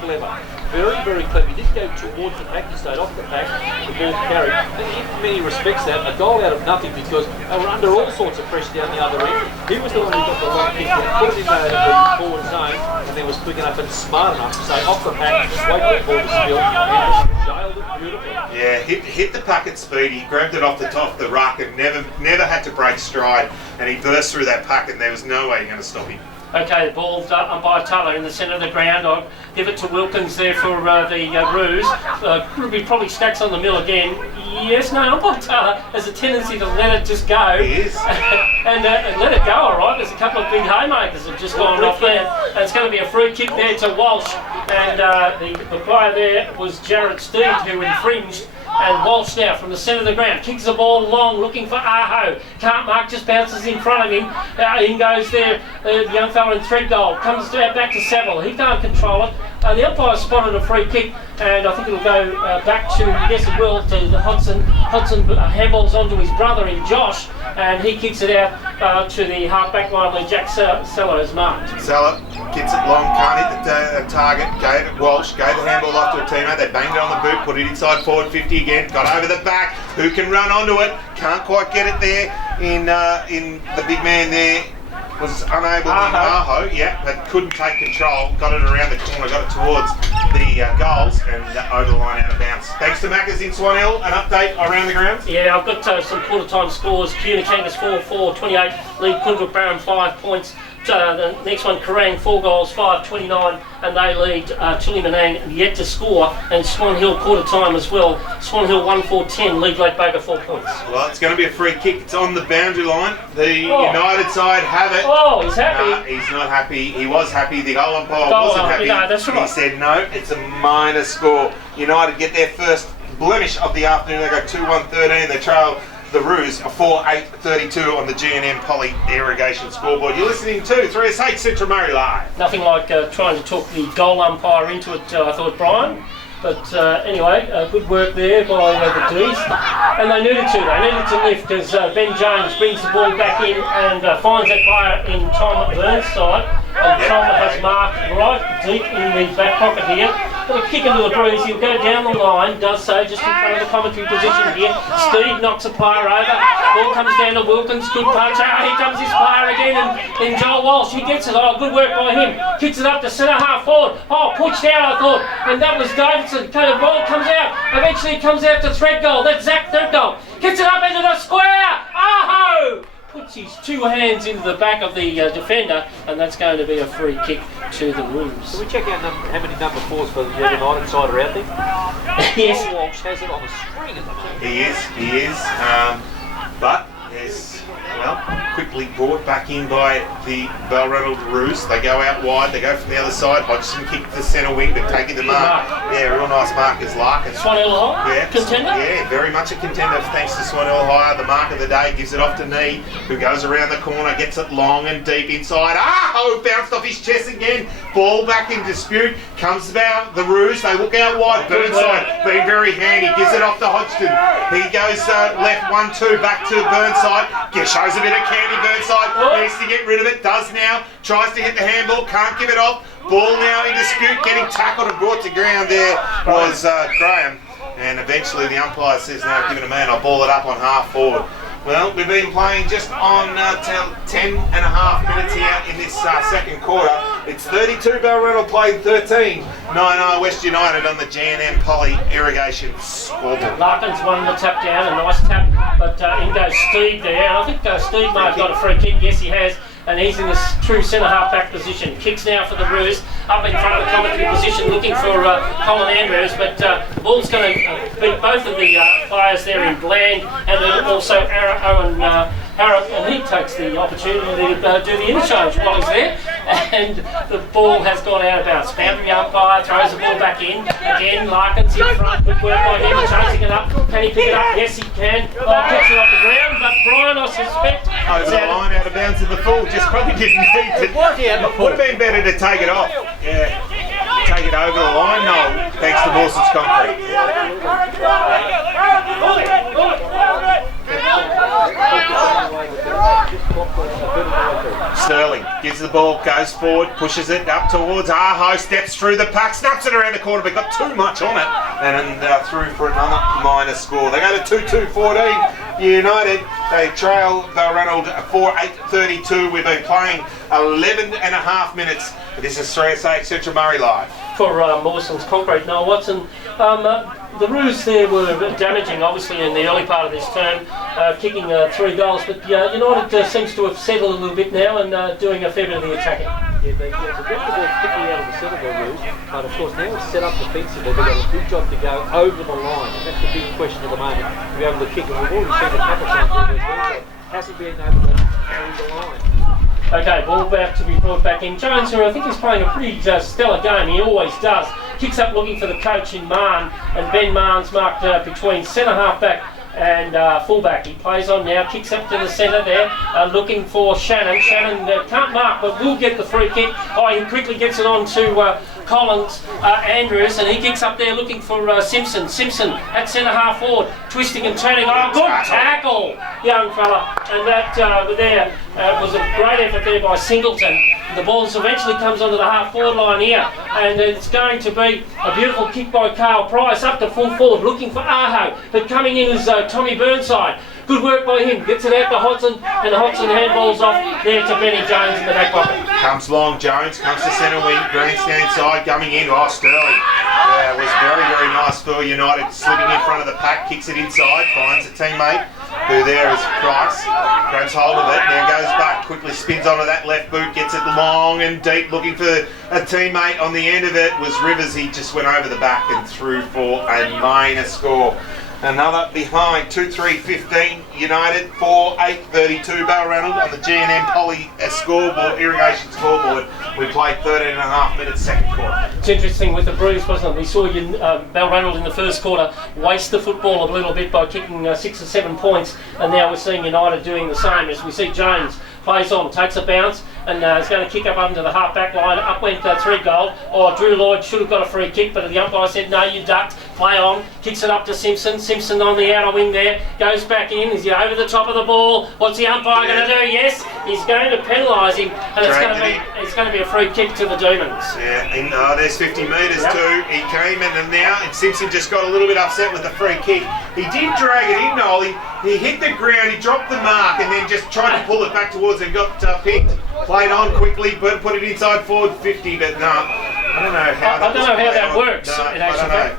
Clever. Very, very clever. He didn't go towards the pack, he stayed off the pack, the ball carried. In many respects that, a goal out of nothing because they were under all sorts of pressure down the other end. He was the one who got the long kick, put it in the forward zone, and then was quick enough and smart enough to stay off the pack, just wait for the ball to spill, and just jailed it beautifully. Yeah, hit the pack at speed, he grabbed it off the top of the ruck and never had to break stride, and he burst through that pack and there was no way you're going to stop him. Okay, the ball's up by Taylor in the centre of the ground. I'll give it to Wilkins there for the Roos. Ruby probably stacks on the mill again. Yes, no, umpire Taylor has a tendency to let it just go. He is. and let it go, all right. There's a couple of big haymakers that have just gone off there. And it's going to be a free kick there to Walsh. And the player there was Jared Steed, who infringed. And Walsh now from the centre of the ground kicks the ball long, looking for Aho. Can't mark, just bounces in front of him. In goes there, the young fella in thread goal. Comes back to Saville. He can't control it. The umpire spotted a free kick, and I think it'll go back to, yes it will, to the Hodgson. Hodgson handballs onto his brother in Josh, and he kicks it out to the half-back line where Jack Sello is marked. Sello gets it long, can't hit the target, gave it Walsh, gave the handball off to a teammate, they banged it on the boot, put it inside forward 50 again, got over the back, who can run onto it, can't quite get it there in the big man there. Was unable to Aho, yeah, but couldn't take control, got it around the corner, got it towards the goals and over the line out of bounds. Thanks to Maccas in Swan Hill, an update around the grounds? Yeah, I've got some quarter time scores. Cuna Kangas 4-4, 28, lead Kundra Barham 5 points. The next one, Kerrang 4 goals, 5-29, and they lead Chili Menang yet to score, and Swan Hill quarter time as well. Swan Hill 1-4-10, lead Lake Boga 4 points. Well, it's going to be a free kick. It's on the boundary line. The United side have it. Oh, he's happy. He's not happy. He was happy. The goal umpire wasn't happy. No, that's right. He said no, it's a minor score. United get their first blemish of the afternoon. They go 2-1-13. They trail the Roos 4-8-32 on the G&M Poly Irrigation scoreboard. You're listening to 3SH Central Murray Live. Nothing like trying to talk the goal umpire into it, I thought, Brian. But anyway, good work there by the D's. And they needed to lift because Ben Jones brings the ball back in and finds that player in Tom Burnside. And Tom has marked right deep in the back pocket here. Got a kick into the breeze, he'll go down the line, does so just in front of the commentary position here. Steve knocks a player over, ball comes down to Wilkins, good punch, here comes this player again, and Joel Walsh, he gets it, good work by him, kicks it up to centre half forward, pushed out I thought, and that was Davidson, the ball comes out, eventually it comes out to thread goal, that's Zach thread goal, kicks it up into the square, Aho! Puts his two hands into the back of the defender, and that's going to be a free kick to the Roos. Can we check out how many number 4s for the United side are out there? Yes. Walsh has it on the string at the moment. He is. But there's, quickly brought back in by the Balranald Roos. They go out wide, they go from the other side. Hodgson kick to the centre wing, but taking the mark. Yeah, real nice mark is Larkin. Swan Hill High? Contender? Yeah, very much a contender thanks to Swan Hill High. The mark of the day gives it off to Nyah, who goes around the corner, gets it long and deep inside. Bounced off his chest again. Ball back in dispute. Comes about the Roos. They look out wide. Burnside being very handy. Gives it off to Hodgson. He goes left 1-2 back to Burnside. Shows a bit of candy. Burnside needs to get rid of it. Does now. Tries to hit the handball. Can't give it off. Ball now in dispute. Getting tackled and brought to ground there was Graham. And eventually the umpire says, no, give it a man. I'll ball it up on half forward. Well, we've been playing just on 10 and a half minutes here in this second quarter. It's 32 Balranald played 13. 9-0 West United on the G&M Poly Irrigation scoreboard. Larkin's won the tap down, a nice tap, but in goes Steve there. And I think Steve may have got a free kick. Yes, he has. And he's in this true centre half-back position. Kicks now for the Roos, up in front of the commentary position, looking for Colin Andrews, but the ball's going to beat both of the players there in Bland, and then also Owen Harrop, and he takes the opportunity to do the interchange while he's there, and the ball has gone out of bounds. Boundary umpire throws the ball back in, again Larkin's in front, good work by him, chasing it up. Can he pick it up? Yes, he can. Gets it off the ground, but Brian, I suspect, over the line, out of bounds to the full, just probably didn't need to. Would have been better to take it off. Yeah. Take it over the line, no, thanks to Mawson's concrete. Sterling gives the ball, goes forward, pushes it up towards Aho, steps through the pack, snaps it around the corner, but got too much on it, and through for another minor score. They go to 2-2-14. United, they trail Balranald 4-8-32. We've been playing 11 and a half minutes. This is 3SH Central Murray Live. For Mawson's concrete, Noel Watson, The Roos there were damaging, obviously, in the early part of this term, kicking 3 goals, but United seems to have settled a little bit now and doing a fair bit of the attacking. Yeah, there's a bit of the ball sticking out of the centre of the Roos, but of course now it's set up defensively. They've got a good job to go over the line, and that's the big question at the moment, to be able to kick, and we've already seen a couple of times where there's also hasn't been able to carry the line. Okay, ball back to be brought back in. Jones, who I think is playing a pretty stellar game, he always does. Kicks up looking for the coach in Marn, and Ben Marn's marked between centre half-back and full-back. He plays on now, kicks up to the centre there, looking for Shannon. Shannon can't mark, but will get the free kick. Oh, he quickly gets it on to Collins, Andrews, and he kicks up there looking for Simpson. Simpson at centre half forward, twisting and turning. Oh, good tackle, young fella. And that there was a great effort there by Singleton. The ball eventually comes onto the half forward line here, and it's going to be a beautiful kick by Carl Price up to full forward, looking for Aho, but coming in is Tommy Burnside. Good work by him, gets it out to Hodgson, and Hodgson handballs off there to Benny Jones in the back pocket. Comes long, Jones, comes to centre wing, grandstand side, coming in. Oh, Sterling. Yeah, it was very, very nice for United, slipping in front of the pack, kicks it inside, finds a teammate, who there is Price, grabs hold of it, now goes back, quickly spins onto that left boot, gets it long and deep, looking for a teammate. On the end of it was Rivers. He just went over the back and threw for a minor score. Another behind, 2-3-15 United, 4-8-32 Balranald on the G&M Poly scoreboard, irrigation scoreboard. We played 13.5 minutes second quarter. It's interesting with the Blues, wasn't it? We saw Balranald in the first quarter waste the football a little bit by kicking 6 or 7 points, and now we're seeing United doing the same as we see Jones plays on, takes a bounce, and is going to kick up under the half-back line. Up went 3 goal. Oh, Drew Lloyd should have got a free kick, but the umpire said, no, you ducked. Play on. Kicks it up to Simpson. Simpson on the outer wing there. Goes back in. Is he over the top of the ball? What's the umpire going to do? Yes, he's going to penalise him, and it's going to be a free kick to the Demons. Yeah, and there's 50 metres too. He came in and now, and Simpson just got a little bit upset with the free kick. He did drag it in, Noel. He hit the ground, he dropped the mark, and then just tried to pull it back towards and got picked. Played on quickly, but put it inside forward 50, but no. I don't know how that works.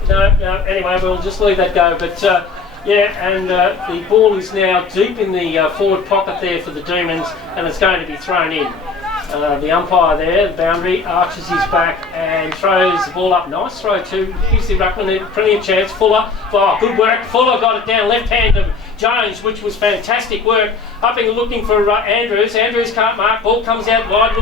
No, anyway, we'll just leave that go. But the ball is now deep in the forward pocket there for the Demons, and it's going to be thrown in. The umpire there, the boundary, arches his back and throws the ball up. Nice throw too. Gives the ruckman plenty of chance. Fuller, good work. Fuller got it down left hand of Jones, which was fantastic work. Upping looking for Andrews. Andrews can't mark. Ball comes out wide,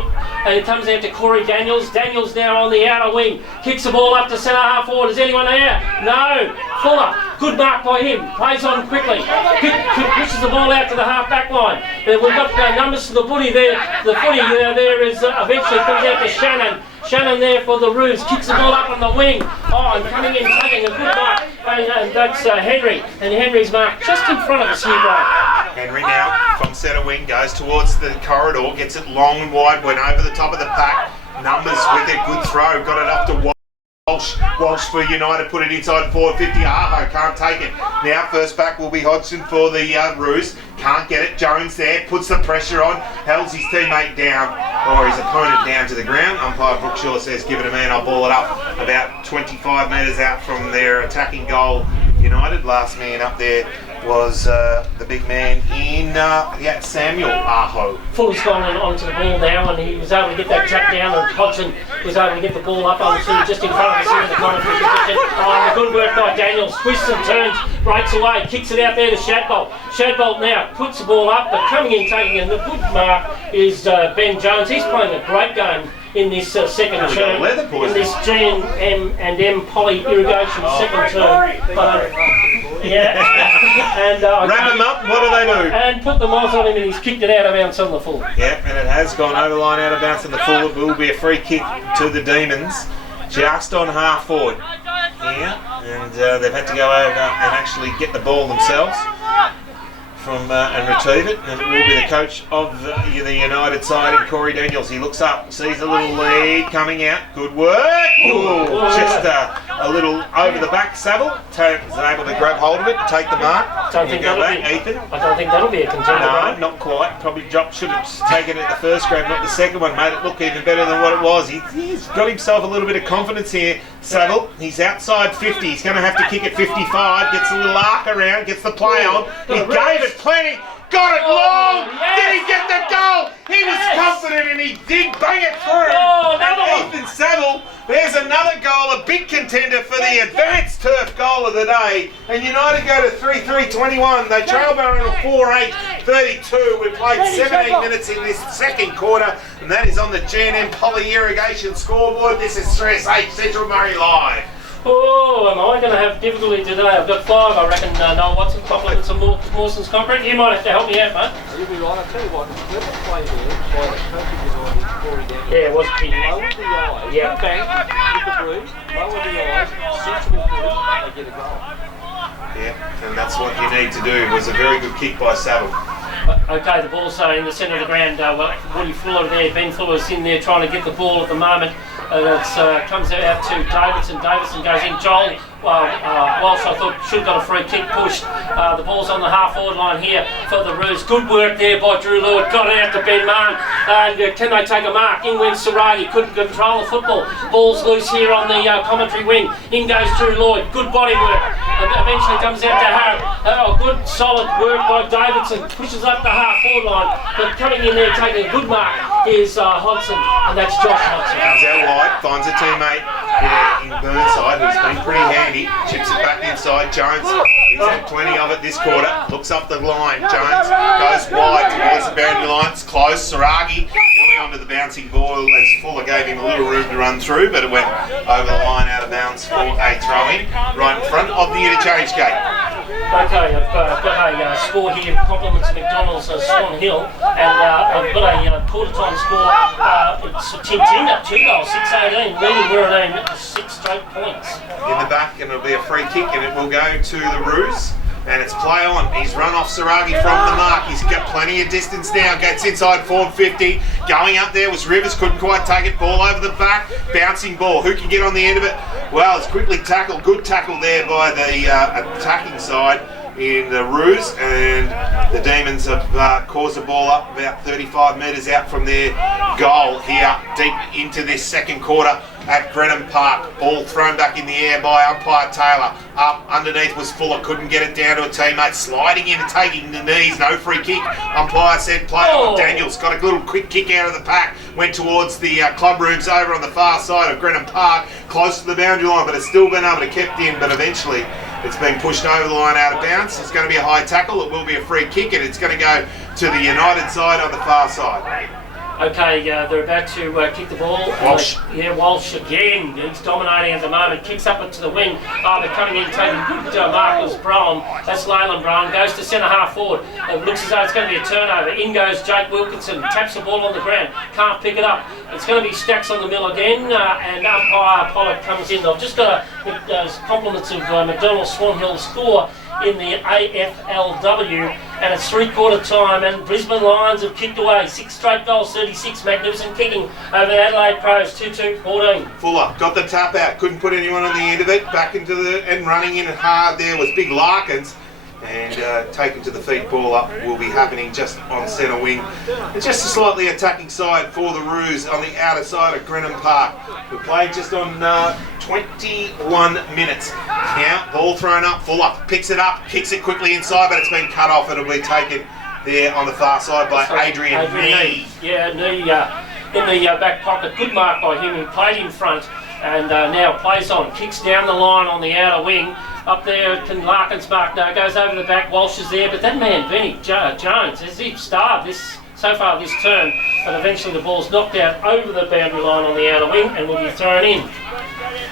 and it comes out to Corey Daniels. Daniels now on the outer wing. Kicks the ball up to centre half forward. Is anyone there? No. Fuller. Good mark by him. Plays on quickly. Pushes the ball out to the half back line. We've got numbers to the footy there. The footy there is eventually comes out to Shannon. Shannon there for the Roos, kicks the ball up on the wing. Oh, and coming in, taking a good mark. And that's Henry. And Henry's marked just in front of us here, Brian. Henry now from centre wing goes towards the corridor, gets it long and wide, went over the top of the pack. Numbers with a good throw, got it up to Walsh for United, put it inside 450. Aho can't take it. Now first back will be Hodgson for the Roos. Can't get it. Jones there, puts the pressure on, holds his teammate down, or his opponent down to the ground. Umpire Brookshaw says, give it a man, I'll ball it up about 25 metres out from their attacking goal. United, last man up there was the big man in Samuel Aho. Fuller's gone onto the ball now, and he was able to get that tap down, and Hodgson was able to get the ball up onto just in front of us here in the commentary position. Oh, good work by Daniels, twists and turns, breaks away, kicks it out there to Shadbolt. Shadbolt now puts the ball up, but coming in, taking in the good mark is Ben Jones. He's playing a great game in this second term, in this G&M Poly irrigation second term. And wrap him up, what do they do? And put the moss on him, and he's kicked it out of bounds on the full. Yep, and it has gone over the line out of bounds on the full. It will be a free kick to the Demons, just on half forward. Yeah, and they've had to go over and actually get the ball themselves. from and retrieve it, and it will be the coach of the United side, Corey Daniels. He looks up, sees a little lead coming out. Good work. Ooh, just a little over the back. Saville is able to grab hold of it, take the mark. I don't think that'll be a contender. No, not quite. Probably should have taken it the first grab, not the second one. Made it look even better than what it was. He's got himself a little bit of confidence here. Saville, he's outside 50. He's going to have to kick at 55. Gets a little arc around, gets the play on. He gave it plenty. Got it long! Yes. Did he get the goal? He was confident and he did bang it through. And Ethan Saville, there's another goal, a big contender for the advanced turf goal of the day. And United go to 3-3-21. They trail Balranald 4-8-32. We played 17 minutes in this second quarter, and that is on the G&M Poly Irrigation scoreboard. This is 3SH Central Murray Live. Oh, am I going to have difficulty today? I've got 5, I reckon. Noel Watson, compliments of Mawson's concrete. You might have to help me out, mate. You'll be right. I'll tell you what, the play there by the coach of United, Corey Daniels. Yeah, it was pretty. Lower the eyes, bang, with the bruise, lower the eyes, sensible move, they get a goal. Yeah, and that's what you need to do. It was a very good kick by Saville. Okay, the ball's in the centre of the ground. Woody Fuller there, Ben Fuller's in there trying to get the ball at the moment. It comes out to Davidson. Davidson goes in. Joel, Walsh, I thought, should have got a free kick pushed. The ball's on the half-forward line here for the Roos. Good work there by Drew Lord. Got it out to Ben Marn. And can they take a mark? In went Saragi. Couldn't control the football. Ball's loose here on the commentary wing. In goes Drew Lloyd. Good body work. Eventually comes out to Harry. Good solid work by Davidson. Pushes up the half-forward line. But coming in there taking a good mark is Hodgson. And that's Josh Hodgson. Comes out wide, finds a teammate in Burnside who's been pretty handy. Chips it back inside. Jones, he's had plenty of it this quarter. Looks up the line. Jones goes wide towards the boundary line. It's close. Saragi nearly onto the bouncing ball as Fuller gave him a little room to run through, but it went over the line out of bounds for a throw-in right in front of the interchange gate. Okay, I've got a score here, compliments of McDonald's Swan Hill, and I've got a quarter-time score. It's Tintinda, 2 goals, 6-18, leading Wirradane 6 straight points. In the back, and it'll be a free kick, and it will go to the Roos. And it's play on. He's run off Saragi from the mark. He's got plenty of distance now. Gets inside forward 50. Going up there was Rivers. Couldn't quite take it. Ball over the back. Bouncing ball. Who can get on the end of it? Well, it's quickly tackled. Good tackle there by the attacking side in the Roos. And the Demons have caused the ball up about 35 metres out from their goal here deep into this second quarter at Grenham Park. Ball thrown back in the air by umpire Taylor. Up underneath was Fuller, couldn't get it down to a teammate. Sliding in and taking the knees, no free kick. Umpire said play on. Daniels got a little quick kick out of the pack. Went towards the club rooms over on the far side of Grenham Park, close to the boundary line, but it's still been able to kept in, but eventually it's been pushed over the line out of bounds. It's going to be a high tackle. It will be a free kick, and it's going to go to the United side on the far side. Okay, they're about to kick the ball. Walsh. Walsh again. He's dominating at the moment. Kicks up it to the wing. They're coming in, taking good Marcus Brown. That's Leyland Brown. Goes to centre half forward. It looks as though it's going to be a turnover. In goes Jake Wilkinson. Taps the ball on the ground. Can't pick it up. It's going to be Stacks on the mill again. And umpire Pollock comes in. I've just got compliments of McDonald Swan Hill score in the AFLW, and it's 3/4 time, and Brisbane Lions have kicked away 6 straight goals, 36. Magnificent kicking over the Adelaide Pros, 2-2-14. Fuller got the tap out, couldn't put anyone on the end of it. Back into the and running in hard there was Big Larkins, and taken to the feet. Ball up will be happening just on centre wing. It's just a slightly attacking side for the Roos on the outer side of Grenham Park. We played just on 21 minutes. Now, ball thrown up, Fuller picks it up, kicks it quickly inside, but it's been cut off. It'll be taken there on the far side by Adrian Nyah. Yeah, Nyah in the back pocket. Good mark by him. He played in front and now plays on. Kicks down the line on the outer wing. Up there, can Larkins mark now, goes over the back, Walsh is there, but that man, Benny Jones, has he starved so far this term, but eventually the ball's knocked out over the boundary line on the outer wing and will be thrown in.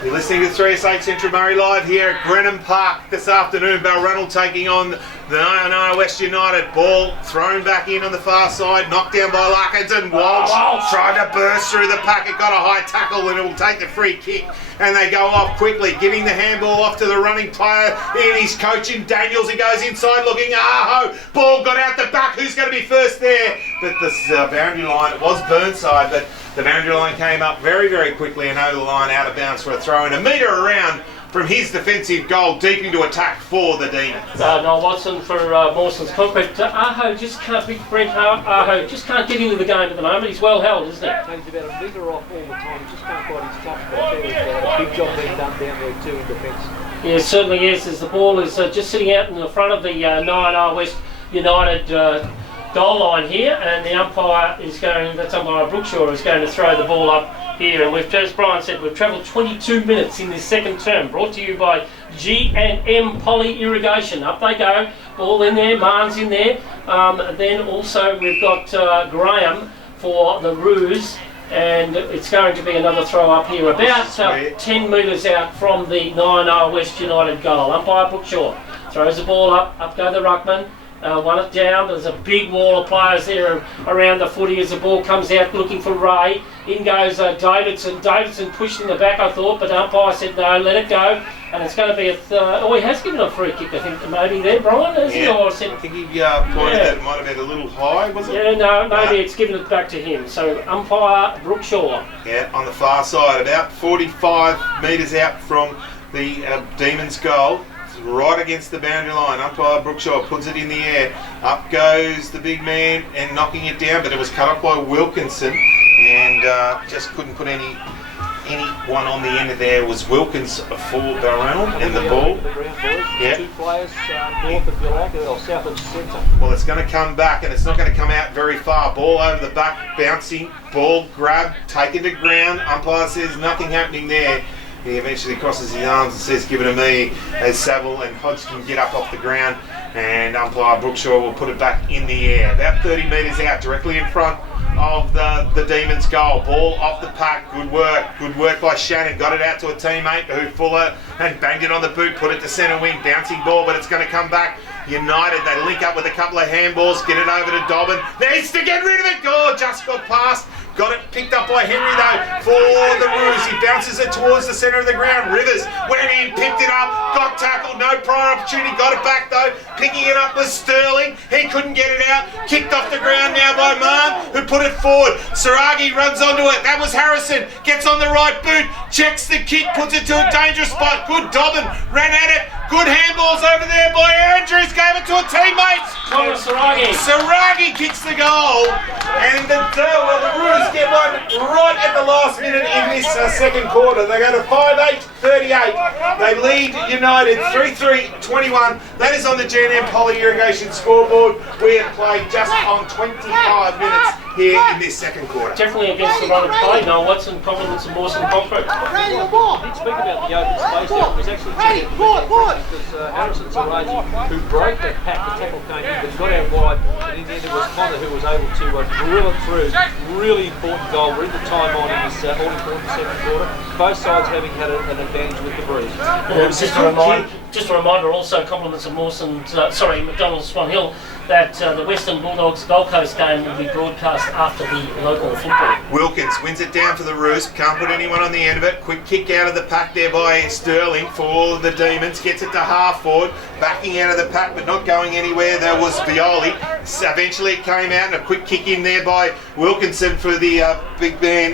You're listening to 3SH Central Murray Live here at Grenham Park this afternoon. Balranald taking on the Nyah West United. Ball thrown back in on the far side, knocked down by Larkins, and Walsh tried to burst through the pack. It got a high tackle and it will take the free kick. And they go off quickly, giving the handball off to the running player in his coaching Daniels. He goes inside looking, Aho, ball got out the back. Who's going to be first there? But the boundary line, it was Burnside, but the boundary line came up very, very quickly and over the line, out of bounds for a throw in. A metre around from his defensive goal, deep into attack for the Demons. Noel Watson for Mawson's Concrete. Aho just can't beat Brent Aho, just can't get into the game at the moment. He's well held, isn't he? He's about a metre off all the time. He just can't quite his touch, but I tell you, a big job being done down there too in defence. Yeah, it certainly is, as the ball is just sitting out in the front of the Nyah West United goal line here, and the umpire is going, that's umpire Brookshaw, is going to throw the ball up here. And we've, as Brian said, we've travelled 22 minutes in this second term, brought to you by G&M Poly Irrigation. Up they go, ball in there, Marn's in there. Then also we've got Graham for the Roos, and it's going to be another throw up here, about 10 metres out from the Nyah West United goal. Umpire Brookshaw throws the ball up go the ruckman. Won it down. There's a big wall of players there around the footy as the ball comes out looking for Ray. In goes Davidson. Davidson pushed in the back, I thought, but the umpire said no, let it go. And it's going to be he has given a free kick, I think, maybe there, Brian, has he? Or said, I think he pointed that it might have been a little high, was it? Yeah, no, maybe it's given it back to him. So umpire Brookshaw. Yeah, on the far side, about 45 metres out from the Demons' goal. Right against the boundary line. Umpire Brookshaw puts it in the air. Up goes the big man and knocking it down, but it was cut off by Wilkinson, and just couldn't put anyone on the end of there. Was Wilkins for Balranald and the ball. Yeah. Two players north, if you like, or south of centre. Well, it's going to come back, and it's not going to come out very far. Ball over the back, bouncing. Ball grabbed, taken to ground. Umpire says nothing happening there. He eventually crosses his arms and says, give it to me, as Saville and Hodgkin get up off the ground, and umpire Brookshaw will put it back in the air. About 30 metres out, directly in front of the Demons' goal. Ball off the pack, good work by Shannon. Got it out to a teammate who Fuller and banged it on the boot, put it to centre wing, bouncing ball, but it's going to come back. United, they link up with a couple of handballs, get it over to Dobbin. Needs to get rid of it. Just got past. Got it picked up by Henry though for the Roos. He bounces it towards the centre of the ground. Rivers went in, picked it up, got tackled, no prior opportunity, got it back though. Picking it up was Sterling. He couldn't get it out. Kicked off the ground now by Marn, who put it forward. Saragi runs onto it. That was Harrison. Gets on the right boot, checks the kick, puts it to a dangerous spot. Good Dobbin, ran at it. Good handballs over there by Andrews. Gave it to a teammate. Saragi kicks the goal, and the Roos get one right at the last minute in this second quarter. They go to 5-8-38. They lead United 3-3-21. That is on the G&M Poly Irrigation scoreboard. We have played just on 25 minutes here in this second quarter. Definitely against the run of play. Noel Watson compliments of Mawson Concrete. I did speak about the open space there. It was actually because Harrison Saraji, who broke that pack, the tackle came in, but got out wide, and in the end it was Connor who was able to drill it through. Really important goal. We're in the time on in this all-important second quarter. Both sides having had an advantage with the breeze. Just a reminder, also compliments of McDonald's Swan Hill, that the Western Bulldogs Gold Coast game will be broadcast after the local football. Wilkins wins it down for the Roos, can't put anyone on the end of it. Quick kick out of the pack there by Sterling for the Demons, gets it to half forward, backing out of the pack but not going anywhere. There was Violi. So eventually it came out, and a quick kick in there by Wilkinson for the big man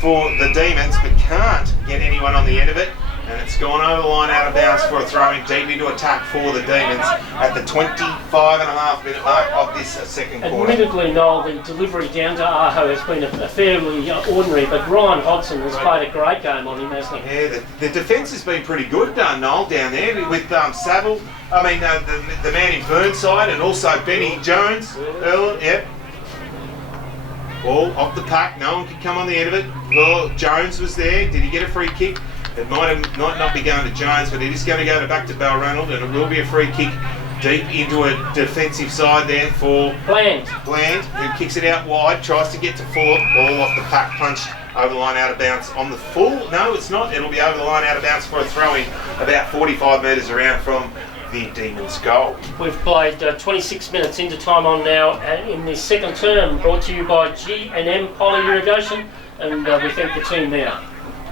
for the Demons, but can't get anyone on the end of it. And it's gone over the line out of bounds for a throw-in deep into attack for the Demons at the 25.5-minute mark of this second quarter. Admittedly, Noel, the delivery down to Aho has been a fairly ordinary, but Ryan Hodgson has played a great game on him, hasn't he? Yeah, the defence has been pretty good, Noel, down there with Saville. The man in Burnside, and also Benny Jones. Yep. Ball off the pack, no one could come on the end of it. Well, Jones was there. Did he get a free kick? It might not be going to Jones, but it is going to go back to Balranald, and it will be a free kick deep into a defensive side there for Bland, who kicks it out wide, tries to get to Fuller. Ball off the pack, punched over the line out of bounds on the full. No, it's not. It'll be over the line out of bounds for a throw-in about 45 metres around from the Demons' goal. We've played 26 minutes into time on now in this second term, brought to you by G&M Poly Irrigation, and we thank the team now.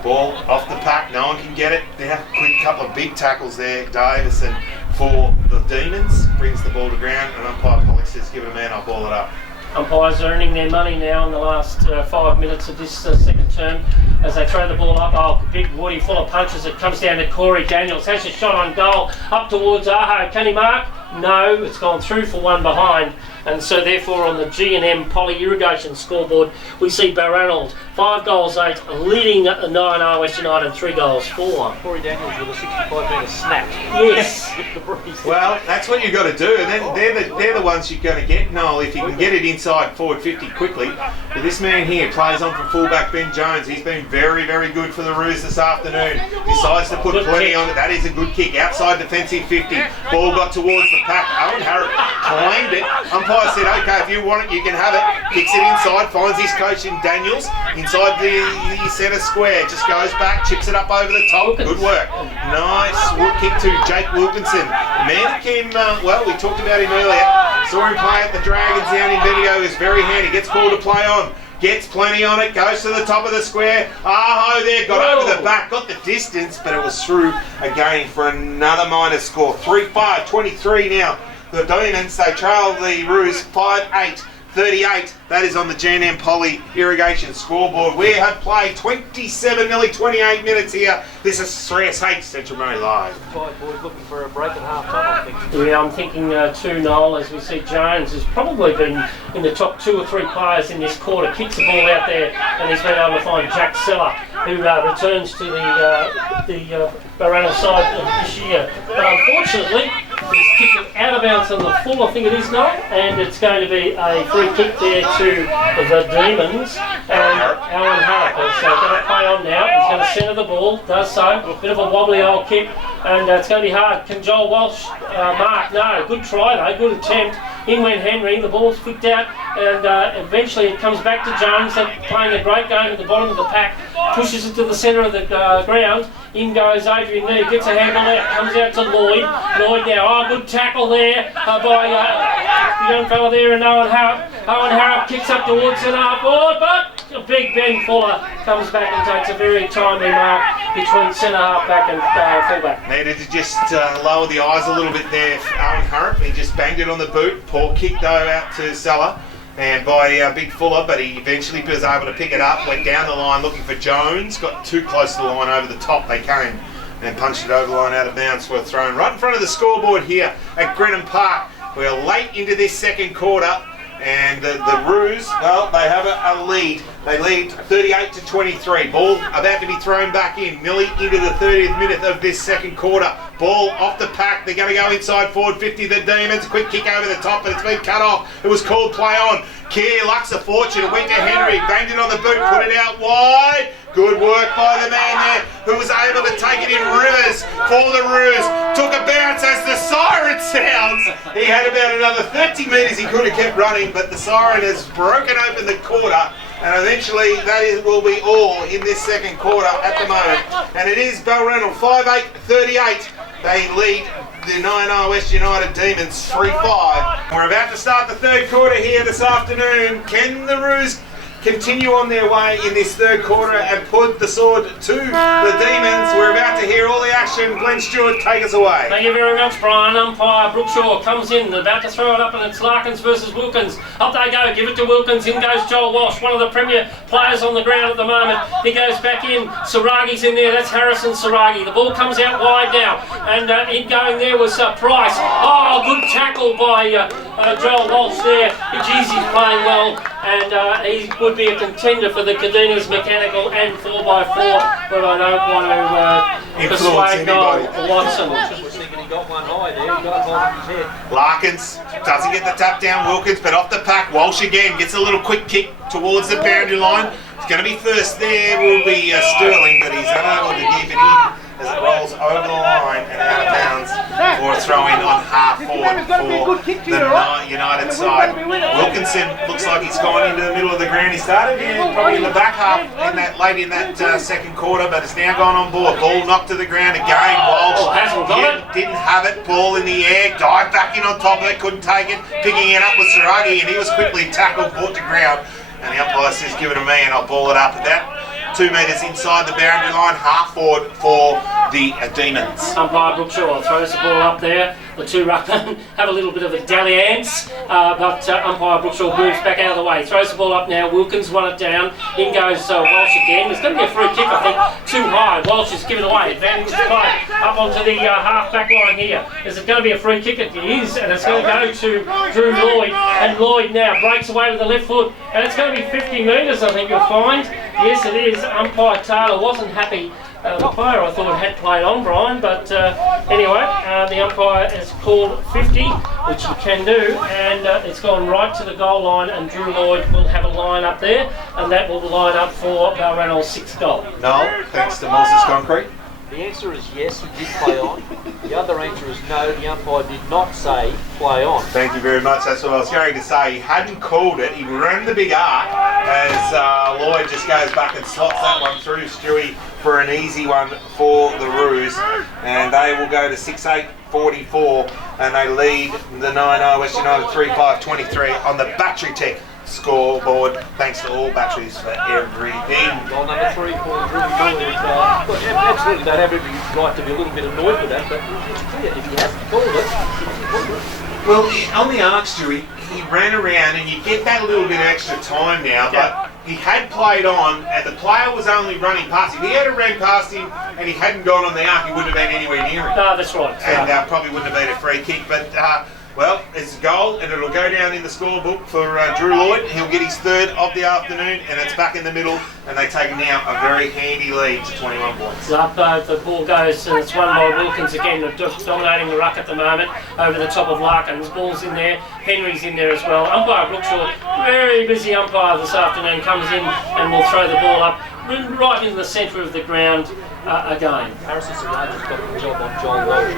Ball off the pack, no one can get it. Now, quick couple of big tackles there, Davison for the Demons. Brings the ball to ground, and umpire Pollock says, give it a man, I'll ball it up. Umpires are earning their money now in the last 5 minutes of this second term as they throw the ball up. Oh, big Woody full of punches. It comes down to Corey Daniels. Has a shot on goal up towards Aho. Can he mark? No, it's gone through for one behind. And so therefore on the G&M Poly Irrigation scoreboard we see Balranald 5 goals 8 leading 9 West United 3 goals 4. Corey Daniels with a 65-metre snap. Yes. With the breeze. Well, that's what you've got to do, and then they're the ones you're going to get, Noel, if you can get it inside forward 50 quickly. But this man here plays on from fullback Ben Jones. He's been very, very good for the Roos this afternoon. Decides to put plenty on it. That is a good kick. Outside defensive 50. Ball got towards the pack. Owen Harrop claimed it. Umpire said, okay, if you want it, you can have it. Kicks it inside, finds his coach in Daniels. Inside the centre square. Just goes back, chips it up over the top. Good work. Nice kick to Jake Wilkinson. The man that came, well, we talked about him earlier. Saw him play at the Dragons down in Bendigo. Is very handy. Gets called to play on. Gets plenty on it. Goes to the top of the square. Aho there. Got over the back. Got the distance, but it was through again for another minor score. 3-5, 23 now. The Demons, they trail the Roos 5-8. 38, that is on the G&M Poly Irrigation scoreboard. We have played 27, nearly 28 minutes here. This is 3SH Central Murray Live. Boys looking for a break at half time, I think. Yeah, I'm thinking too, Noel, as we see Jones has probably been in the top 2 or 3 players in this quarter. Kicks the ball out there and he's been able to find Jack Seller, who returns to the Balranald side this year. But unfortunately, he's kicked it out of bounds on the full, I think it is, Noel, and it's going to be a free kick there to the Demons. And Alan Harp is going to play on now. He's going to centre the ball, does so. A bit of a wobbly old kick, and it's going to be hard. Can Joel Walsh mark? No, good try though, good attempt. In went Henry, the ball's flicked out, and eventually it comes back to Jones. They're playing a great game at the bottom of the pack, pushes it to the centre of the ground. In goes Adrian Lee, gets a handle out, comes out to Lloyd. Lloyd now, good tackle there by the young fella there, and Owen Harrop. Owen Harrop kicks up towards centre half forward, but a big Ben Fuller comes back and takes a very timely mark between centre half back and fullback. Needed to just lower the eyes a little bit there for Owen Harrop. He just banged it on the boot. Poor kick though out to Seller. And by Big Fuller, but he eventually was able to pick it up, went down the line looking for Jones, got too close to the line, over the top they came, and punched it over the line out of bounds for a throw. Right in front of the scoreboard here at Grenham Park. We're late into this second quarter, and the Roos, well, they have a lead. They lead 38-23. Ball about to be thrown back in, nearly into the 30th minute of this second quarter. Ball off the pack. They're going to go inside forward 50. The Demons, a quick kick over the top, but it's been cut off. It was called play on. Keir Lux a fortune. It went to Henry, banged it on the boot, put it out wide. Good work by the man there, who was able to take it in rivers for the Roos. Took a bounce as the siren sounds. He had about another 30 metres he could have kept running, but the siren has broken open the quarter. And eventually that will be all in this second quarter at the moment. And it is Balranald 5-8-38. They lead the 9 West United Demons 3-5. We're about to start the third quarter here this afternoon. Can the Roos continue on their way in this third quarter and put the sword to the Demons? We're about to hear all the action. Glenn Stewart, take us away. Thank you very much, Brian. Umpire Brookshaw comes in, about to throw it up, and it's Larkins versus Wilkins. Up they go, give it to Wilkins. In goes Joel Walsh, one of the premier players on the ground at the moment. He goes back in. Saragi's in there. That's Harrison Saragi. The ball comes out wide now, and in going there was Price. Oh, good tackle by Joel Walsh there. Jeez, he's playing well, and he would be a contender for the Cadinas Mechanical and 4x4, but I don't want to persuade Noel Watson. Was thinking he got one high there. He got hold of his head. Larkins doesn't get the tap down. Wilkins, but off the pack. Walsh again gets a little quick kick towards the boundary line. It's going to be first there. Will be Sterling, but he's unable to keep it in as it rolls over the line and out of bounds for a throw in on half forward for the United side. Wilkinson looks like he's gone into the middle of the ground. He started probably in the back half late in that second quarter, but has now gone on board. Ball knocked to the ground again. Walsh didn't have it. Ball in the air, dived back in on top of it, couldn't take it. Picking it up with Saragi, and he was quickly tackled, brought to ground. And the umpire says, give it to me and I'll ball it up at that. 2 metres inside the boundary line, half forward for the Demons. Umpire Brookshaw throws the ball up there. The two ruckmen have a little bit of a dalliance, but umpire Brookshaw moves back out of the way. Throws the ball up now. Wilkins won it down. In goes Walsh again. There's going to be a free kick, I think. Too high. Walsh is given away. Advantage is played up onto the half back line here. Is it going to be a free kick? It is, and it's going to go to Drew Lloyd. And Lloyd now breaks away with the left foot. And it's going to be 50 metres, I think you'll find. Yes, it is. Umpire Taylor wasn't happy. The player, I thought, had played on, Brian, but anyway, the umpire has called 50, which he can do, and it's gone right to the goal line, and Drew Lloyd will have a line up there, and that will line up for Balranald's 6th goal. No, thanks to Moses Concrete. The answer is yes, he did play on. The other answer is no, the umpire did not say play on. Thank you very much. That's what I was going to say. He hadn't called it. He ran the big arc as Lloyd just goes back and slots that one through Stewie for an easy one for the Roos. And they will go to 6-8-44 and they lead the 9-0 West United 3-5-23 on the Battery Tech scoreboard. Thanks to all batteries for everything. Goal number 3 for Drew Lloyd. Absolutely don't have every right to be a little bit annoyed with that, but it's clear if he hasn't called it. Well, on the arc, Stewie, he ran around and you get that little bit of extra time now, but he had played on and the player was only running past him. If he had ran past him and he hadn't gone on the arc, he wouldn't have been anywhere near him. No, that's right. And probably wouldn't have been a free kick, but well, it's a goal and it'll go down in the scorebook for Drew Lloyd. He'll get his 3rd of the afternoon and it's back in the middle and they take now a very handy lead to 21 points. Up the ball goes and it's won by Wilkins again, dominating the ruck at the moment over the top of Larkin. The ball's in there, Henry's in there as well. Umpire Brookshaw, very busy umpire this afternoon, comes in and will throw the ball up right in the centre of the ground again. Harrison Sarga's got the job on John Walsh.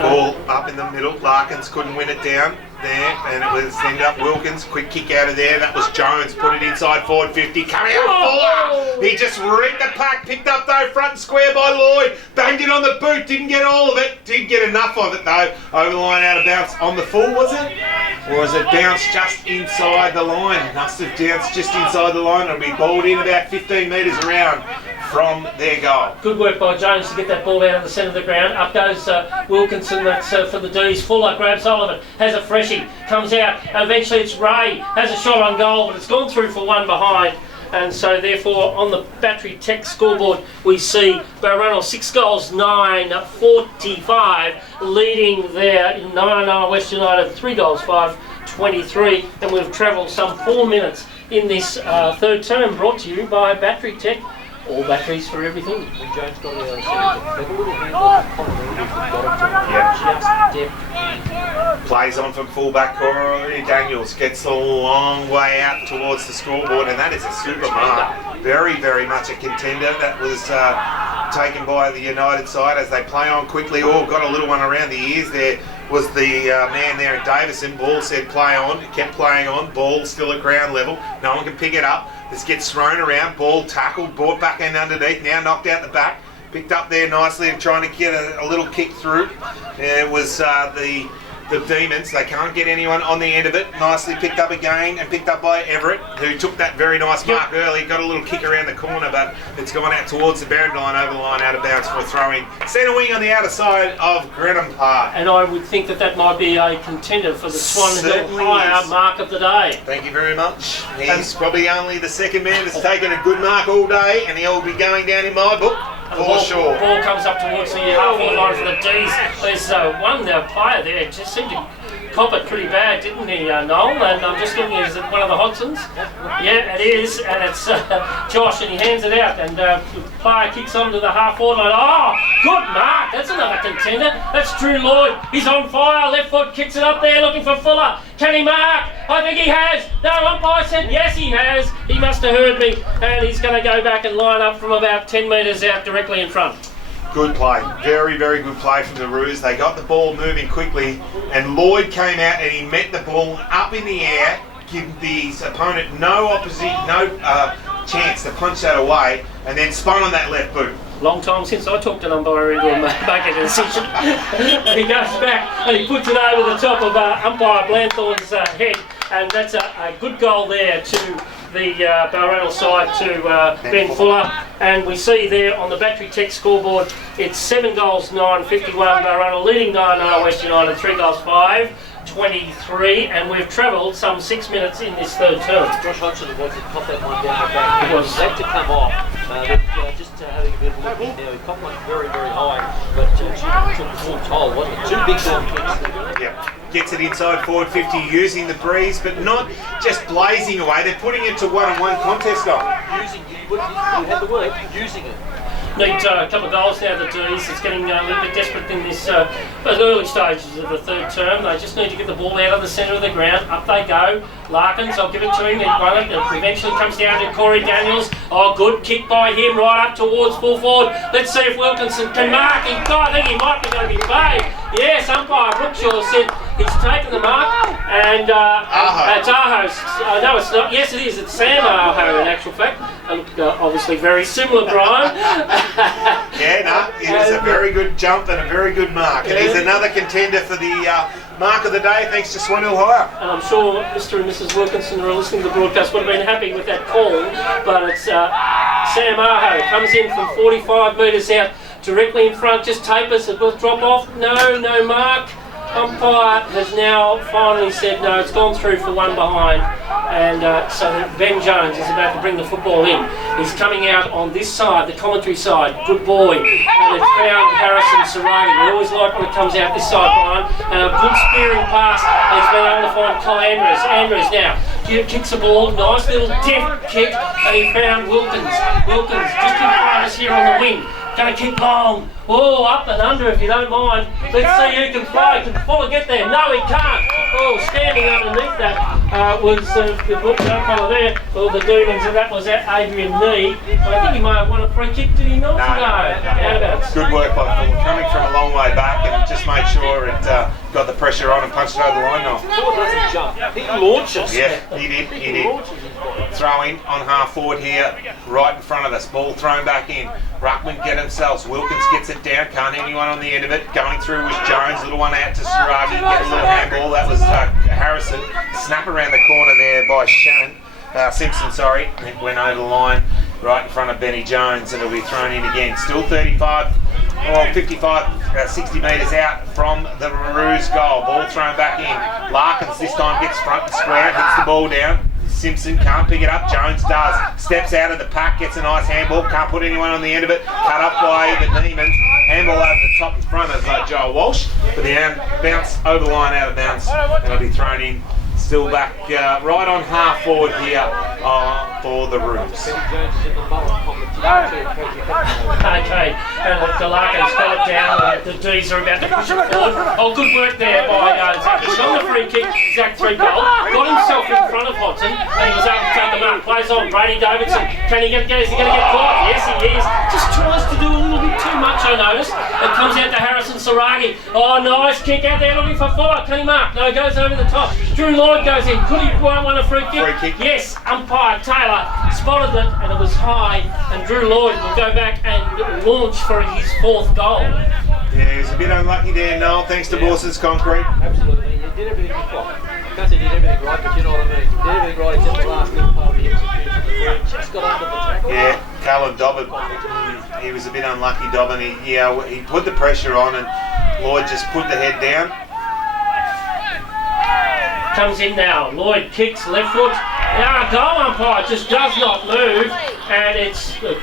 Ball up in the middle, Larkins couldn't win it down there and it was ended up Wilkins, quick kick out of there, that was Jones, put it inside forward 50, coming out Fuller, he just read the pack, picked up though front and square by Lloyd, banged it on the boot, didn't get all of it, did get enough of it though, over the line out of bounce on the full was it? Or was it bounced just inside the line? Must have bounced just inside the line, it'll be balled in about 15 metres around from their goal. Good work by Jones to get that ball out of the centre of the ground. Up goes Wilkinson, that's for the D's. Fuller grabs hold of it, has a freshie, comes out, eventually it's Ray, has a shot on goal, but it's gone through for one behind. And so therefore on the Battery Tech scoreboard we see Balranald 6 goals, 9-45, leading there in 9-0 West United 3 goals, 5-23, and we've travelled some 4 minutes in this 3rd term, brought to you by Battery Tech. All batteries for everything. When Jones got it out, there's a little handle on continuity if they've got it to just depth. Plays on from fullback Corey Daniels, gets a long way out towards the scoreboard and that is a super mark. Very, very much a contender. That was taken by the United side as they play on quickly. Oh, got a little one around the ears there. Was the man there at Davison. Ball said play on, kept playing on, ball still at ground level, no one can pick it up. This gets thrown around, ball tackled, brought back in underneath, now knocked out the back, picked up there nicely and trying to get a little kick through. It was the Demons, they can't get anyone on the end of it. Nicely picked up again and picked up by Everett, who took that very nice mark early, got a little kick around the corner, but it's gone out towards the boundary line, over the line, out of bounds for a throw-in. Centre wing on the outer side of Grenham Park. And I would think that might be a contender for the Swan Hill higher mark of the day. Thank you very much. He's probably only the second man that's taken a good mark all day, and he'll be going down in my book. For sure. Ball comes up towards the half-forward line for the D's. There's one player there just seemed to cop it pretty bad, didn't he, Noel? And I'm just looking, is it one of the Hodsons? Yeah, it is, and it's Josh, and he hands it out, and the player kicks onto the half-forward line. Oh, good mark! That's another contender. That's Drew Lloyd. He's on fire. Left foot kicks it up there, looking for Fuller. Can he mark? I think he has. No, umpire said yes, he has. He must have heard me, and he's going to go back and line up from about 10 metres out directly in front. Good play. Very, very good play from the Roos. They got the ball moving quickly, and Lloyd came out and he met the ball up in the air, giving his opponent no chance to punch that away, and then spun on that left boot. Long time since I talked an umpire into make a decision. He goes back and he puts it over the top of umpire Blanthorne's head, and that's a good goal there to the Balranald side to Ben Fuller. And we see there on the Battery Tech scoreboard, it's 7 goals 9, 51 Balranald, leading 9 West United, 3 goals 5, 23, and we've travelled some 6 minutes in this third term. Josh Hodgson was to pop that one down the back. It was left to come off. Just having a bit of a look in now, he popped one very, very high, but took full toll, wasn't it? 2 big long kicks. Yep. Gets it inside forward 50, using the breeze, but not just blazing away. They're putting it to one-on-one contest on. Using it. You had the word, using it. Need a couple of goals now, the D's. It's getting a little bit desperate in this those early stages of the third term. They just need to get the ball out of the centre of the ground. Up they go. Larkins, I'll give it to him. He won it. It eventually comes down to Corey Daniels. Oh, good kick by him right up towards full forward. Let's see if Wilkinson can mark. I think he might be going to be paid. Yes, umpire Brookshaw said he's taken the mark. And it's Aho. No, it's not. Yes, it is. It's Sam Aho in actual fact. Obviously very similar, Brian. Yeah, no, it was a very good jump and a very good mark. And he's another contender for the mark of the day, thanks to Swanhill Hire. And I'm sure Mr. and Mrs. Wilkinson who are listening to the broadcast would have been happy with that call, but it's Sam Aho comes in from 45 metres out, directly in front, just tapers, it will drop off, no mark. Umpire has now finally said no, it's gone through for one behind, and so Ben Jones is about to bring the football in. He's coming out on this side, the commentary side, good boy, and it's found Harrison Sarani. We always like when it comes out this side, Brian, and a good spearing pass, and he's been able to find Kai Andrews. Andrews now kicks the ball, nice little deft kick, and he found Wilkins just in front of us here on the wing. Going to kick long. Oh, up and under if you don't mind. Let's see who can fly. Can Fuller get there? No, he can't. Oh, standing underneath that was the fellow there. Well, the Demons, and that was Adrian Nee. I think he may have won a free kick, did he not? No. Out good work by Fuller, coming from a long way back and just made sure it got the pressure on and punched it over the line. Fuller doesn't jump. He launches. Yeah, he did. Throw in on half forward here, right in front of us. Ball thrown back in. Ruckman get themselves. Wilkins gets it down. Can't anyone on the end of it. Going through was Jones. Little one out to Suragi. Get a little handball. That was Harrison. Snap around the corner there by Simpson. Sorry, it went over the line right in front of Benny Jones, and it'll be thrown in again. Still 55, 60 metres out from the Roos goal. Ball thrown back in. Larkins this time gets front and square, hits the ball down. Simpson can't pick it up, Jones does. Steps out of the pack, gets a nice handball, can't put anyone on the end of it. Cut up by the Demons. Handball over the top in front of Joel Walsh. But the bounce over the line, out of bounds, and it'll be thrown in. Still back right on half forward here for the Roos. Okay, and the Larkins got it down, the D's are about to push it forward. Oh, good work there by Zach. He's on the free kick, Zach 3 goal. Got himself in front of Hodgson, and he was able to take the mark. Plays on Brady Davidson. Can he get is he going to get caught? Yes, he is. Just tries to do a little bit too much, I noticed. It comes out to Harrison Saragi. Oh, nice kick out there looking for Fuller. Can he mark? No, goes over the top. Drew Lloyd goes in. Could he won a free kick? Yes, umpire Taylor spotted it, and it was high, and Drew Lloyd will go back and launch for his 4th goal. Yeah, he was a bit unlucky there, Noel, thanks to Borson's Concrete. Absolutely, he did everything he could. I can't say he did everything right, but you know what I mean. He did everything right except the last little part of the execution. He just got under the tackle. Yeah, Callum Dobbin, he was a bit unlucky, Dobbin. He put the pressure on, and Lloyd just put the head down. Comes in now, Lloyd kicks left foot. Now goal umpire just does not move, and it's 4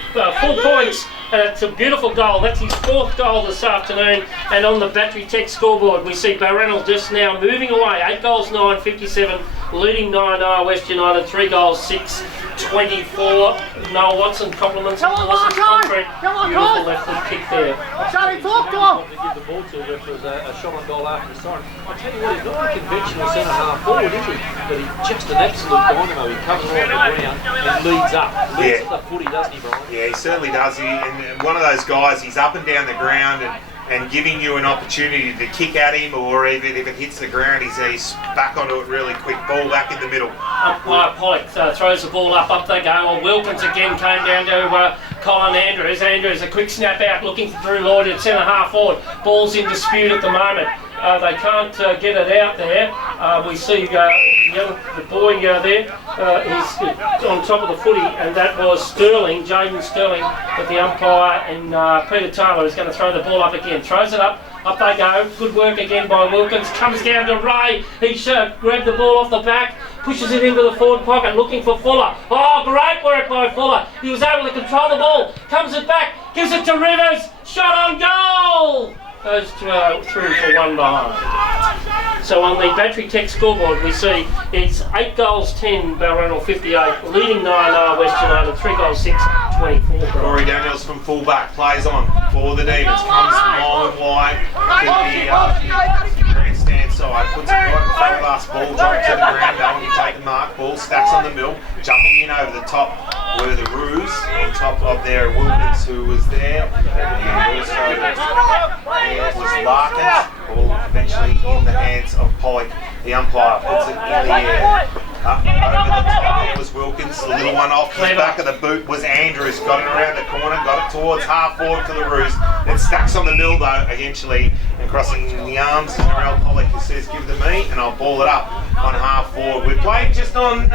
points, and it's a beautiful goal. That's his 4th goal this afternoon, and on the Battery Tech scoreboard we see Balranald just now moving away, 8 goals 9, 57, leading 9 West United, 3 goals 6, 24. Noel Watson compliments on Watson's Concrete. Beautiful left foot kick there. Charlie, talk to him! Give the ball to him, which was a shot on goal after the siren. I'll tell you what, he's not a conventional centre half forward, is he? But he's just an absolute dynamo. He comes right on the ground and leads up. Leads at the footy, doesn't he, Brian? Yeah, he certainly does. And and one of those guys, he's up and down the ground and giving you an opportunity to kick at him, or even if it hits the ground, he's back onto it really quick. Ball back in the middle. Pollock throws the ball up they go. Well, Wilkins again came down to Colin Andrews. Andrews, a quick snap out looking for Drew Lloyd at centre half forward. Ball's in dispute at the moment. They can't get it out there. We see the boy there is on top of the footy, and that was Sterling, Jaden Sterling, but the umpire and Peter Taylor is going to throw the ball up again. Throws it up they go. Good work again by Wilkins. Comes down to Ray. He grabbed the ball off the back, pushes it into the forward pocket, looking for Fuller. Oh, great work by Fuller. He was able to control the ball. Comes it back, gives it to Rivers. Shot on goal. Goes through for one behind. So on the Battery Tech scoreboard we see it's 8 goals 10, Balranald 58, leading Nyah West United 3 goals 6, 24. Rory Daniels from fullback plays on for the Demons, comes long and wide to the grandstand side, puts it right in front of us, ball dropped to the ground, no one can take the mark, ball stacks on the mill, jumping in over the top were the Roos, on top of their Wilkins who was there, and also there was Larkins, ball eventually in the hands of Pollock. The umpire puts it in the air. Up over the top there was Wilkins, the little one off the back of the boot was Andrews, got it around the corner, got it towards half forward to the Roos, then stacks on the mill though eventually, and crossing the arms is Narelle Pollock who says give it to me and I'll ball it up on half forward. We played just on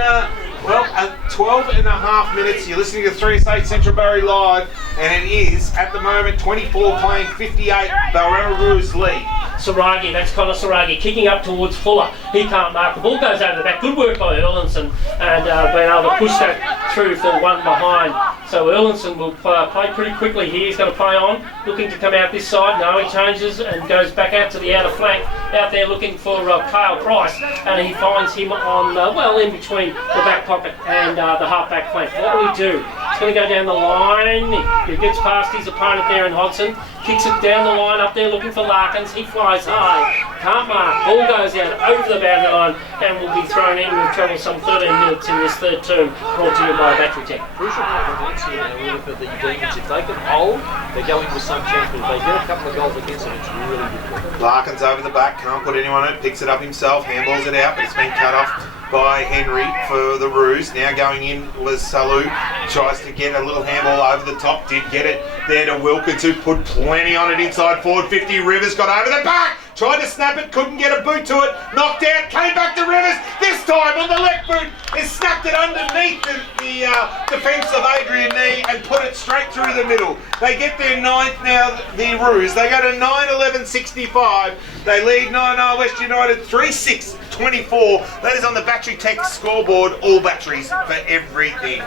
12 and a half minutes. You're listening to 3S8 Central Barrie Live, and it is at the moment 24 playing 58, Balranald Roos lead. Saragi, that's Connor Saragi, kicking up towards Fuller. He can't mark. The ball goes over the back. Good work by Erlinson, and being able to push that through for one behind. So Erlinson will play pretty quickly here. He's going to play on, looking to come out this side. No, he changes and goes back out to the outer flank, out there looking for Kyle Price, and he finds him on, in between the back pocket and the half-back flank. What will he do? He's going to go down the line. He gets past his opponent there in Hodgson, kicks it down the line up there looking for Larkins. He flies high, can't mark. Ball goes out over the boundary line and will be thrown in. We've travelled some 13 minutes in this third term, brought to you by Battery Tech. Crucial points here now really for the Demons. If they can hold, they're going with some chance, but if they get a couple of goals against them, it's really difficult. Larkins over the back, can't put anyone in it, picks it up himself, handballs it out, but it's been cut off by Henry for the Roos. Now going in was Salu, tries to get a little handball over the top, did get it there to Wilkins who put plenty on it inside forward 50. Rivers got over the back, tried to snap it, couldn't get a boot to it, knocked out, came back to Rivers, this time on the left boot, has snapped it underneath the defence of Adrian Nyah and put it straight through the middle. They get their ninth now, the Roos. They go to 9-11-65. They lead Nyah West United 3-6-24. That is on the Battery Tech scoreboard, all batteries for everything.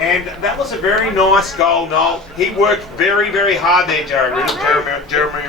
And that was a very nice goal, Noel. He worked very, very hard there, Jeremy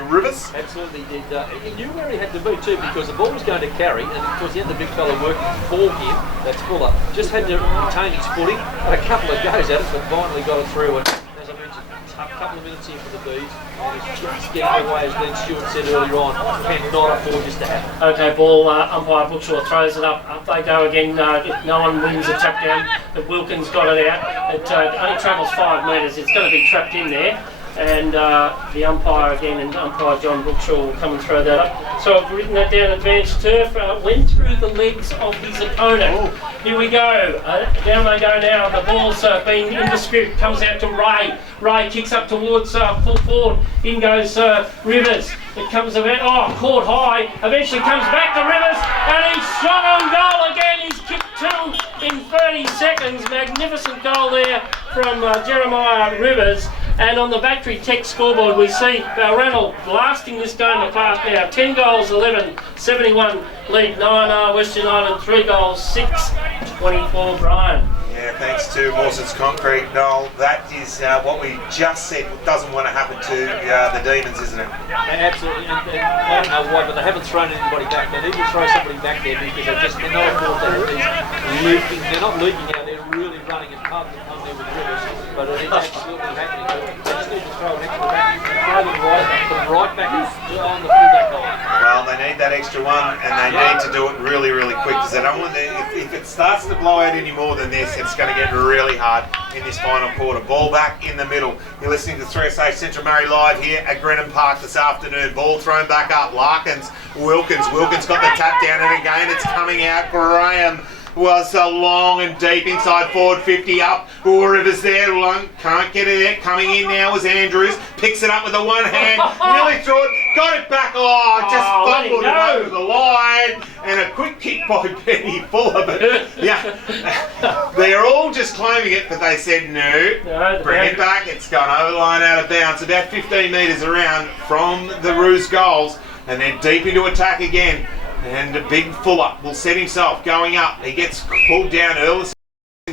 Rivers. Absolutely did. He knew where he had to be too, because the ball was going to carry, and of course he had the big fella working for him, that's Fuller. Just had to retain his footing, had a couple of goes at it, but finally got it through. And as I mentioned, a couple of minutes here for the Bees, and he's just getting away, as Glenn Stewart said earlier on, cannot afford this to happen. Okay, ball, umpire Butcher throws it up they go again. No one wins a tap down, but Wilkins got it out. It only travels 5 metres, it's going to be trapped in there. And the umpire again, and umpire John Brookshaw will come and throw that up. So I've written that down. Advanced turf went through the legs of his opponent. Here we go. Down they go now. The ball's been in dispute. Comes out to Ray. Ray kicks up towards full forward. In goes Rivers. It comes about. Caught high. Eventually comes back to Rivers, and he's shot on goal again. He's kicked 2 in 30 seconds. Magnificent goal there from Jeremiah Rivers. And on the Battery Tech scoreboard we see Balranald blasting this game apart now. 10 goals 11, 71 lead Nyah West United, 3 goals 6, 24 Brian. Yeah, thanks to Mawson's Concrete, Noel. That is what we just said doesn't want to happen to the Demons, isn't it? And absolutely, and I don't know why, but they haven't thrown anybody back. They need to throw somebody back there because they're not afford that. They're not leaking out, they're really running and pumping there with Rivers, but it's absolutely happening. They just need to throw an extra back, throw them right back on the fullback line. Well, They need that extra one, and they need to do it really, really quick because they don't want if it starts to blow out any more than this, it's going to get really hard in this final quarter. Ball back in the middle. You're listening to 3SA Central Murray live here at Grenham Park this afternoon. Ball thrown back up. Larkins, Wilkins got the tap down, and again it's coming out. Graham was long and deep inside forward 50 up. River's there, can't get it there. Coming in now was Andrews, picks it up with the one hand, nearly threw it, got it back, just fumbled it over the line, and a quick kick by Benny, full of it. Yeah, they're all just claiming it, but they said no, bring it back, it's gone over the line out of bounds, about 15 metres around from the Roos goals, and they're deep into attack again. And a big Fuller will set himself going up. He gets pulled down early.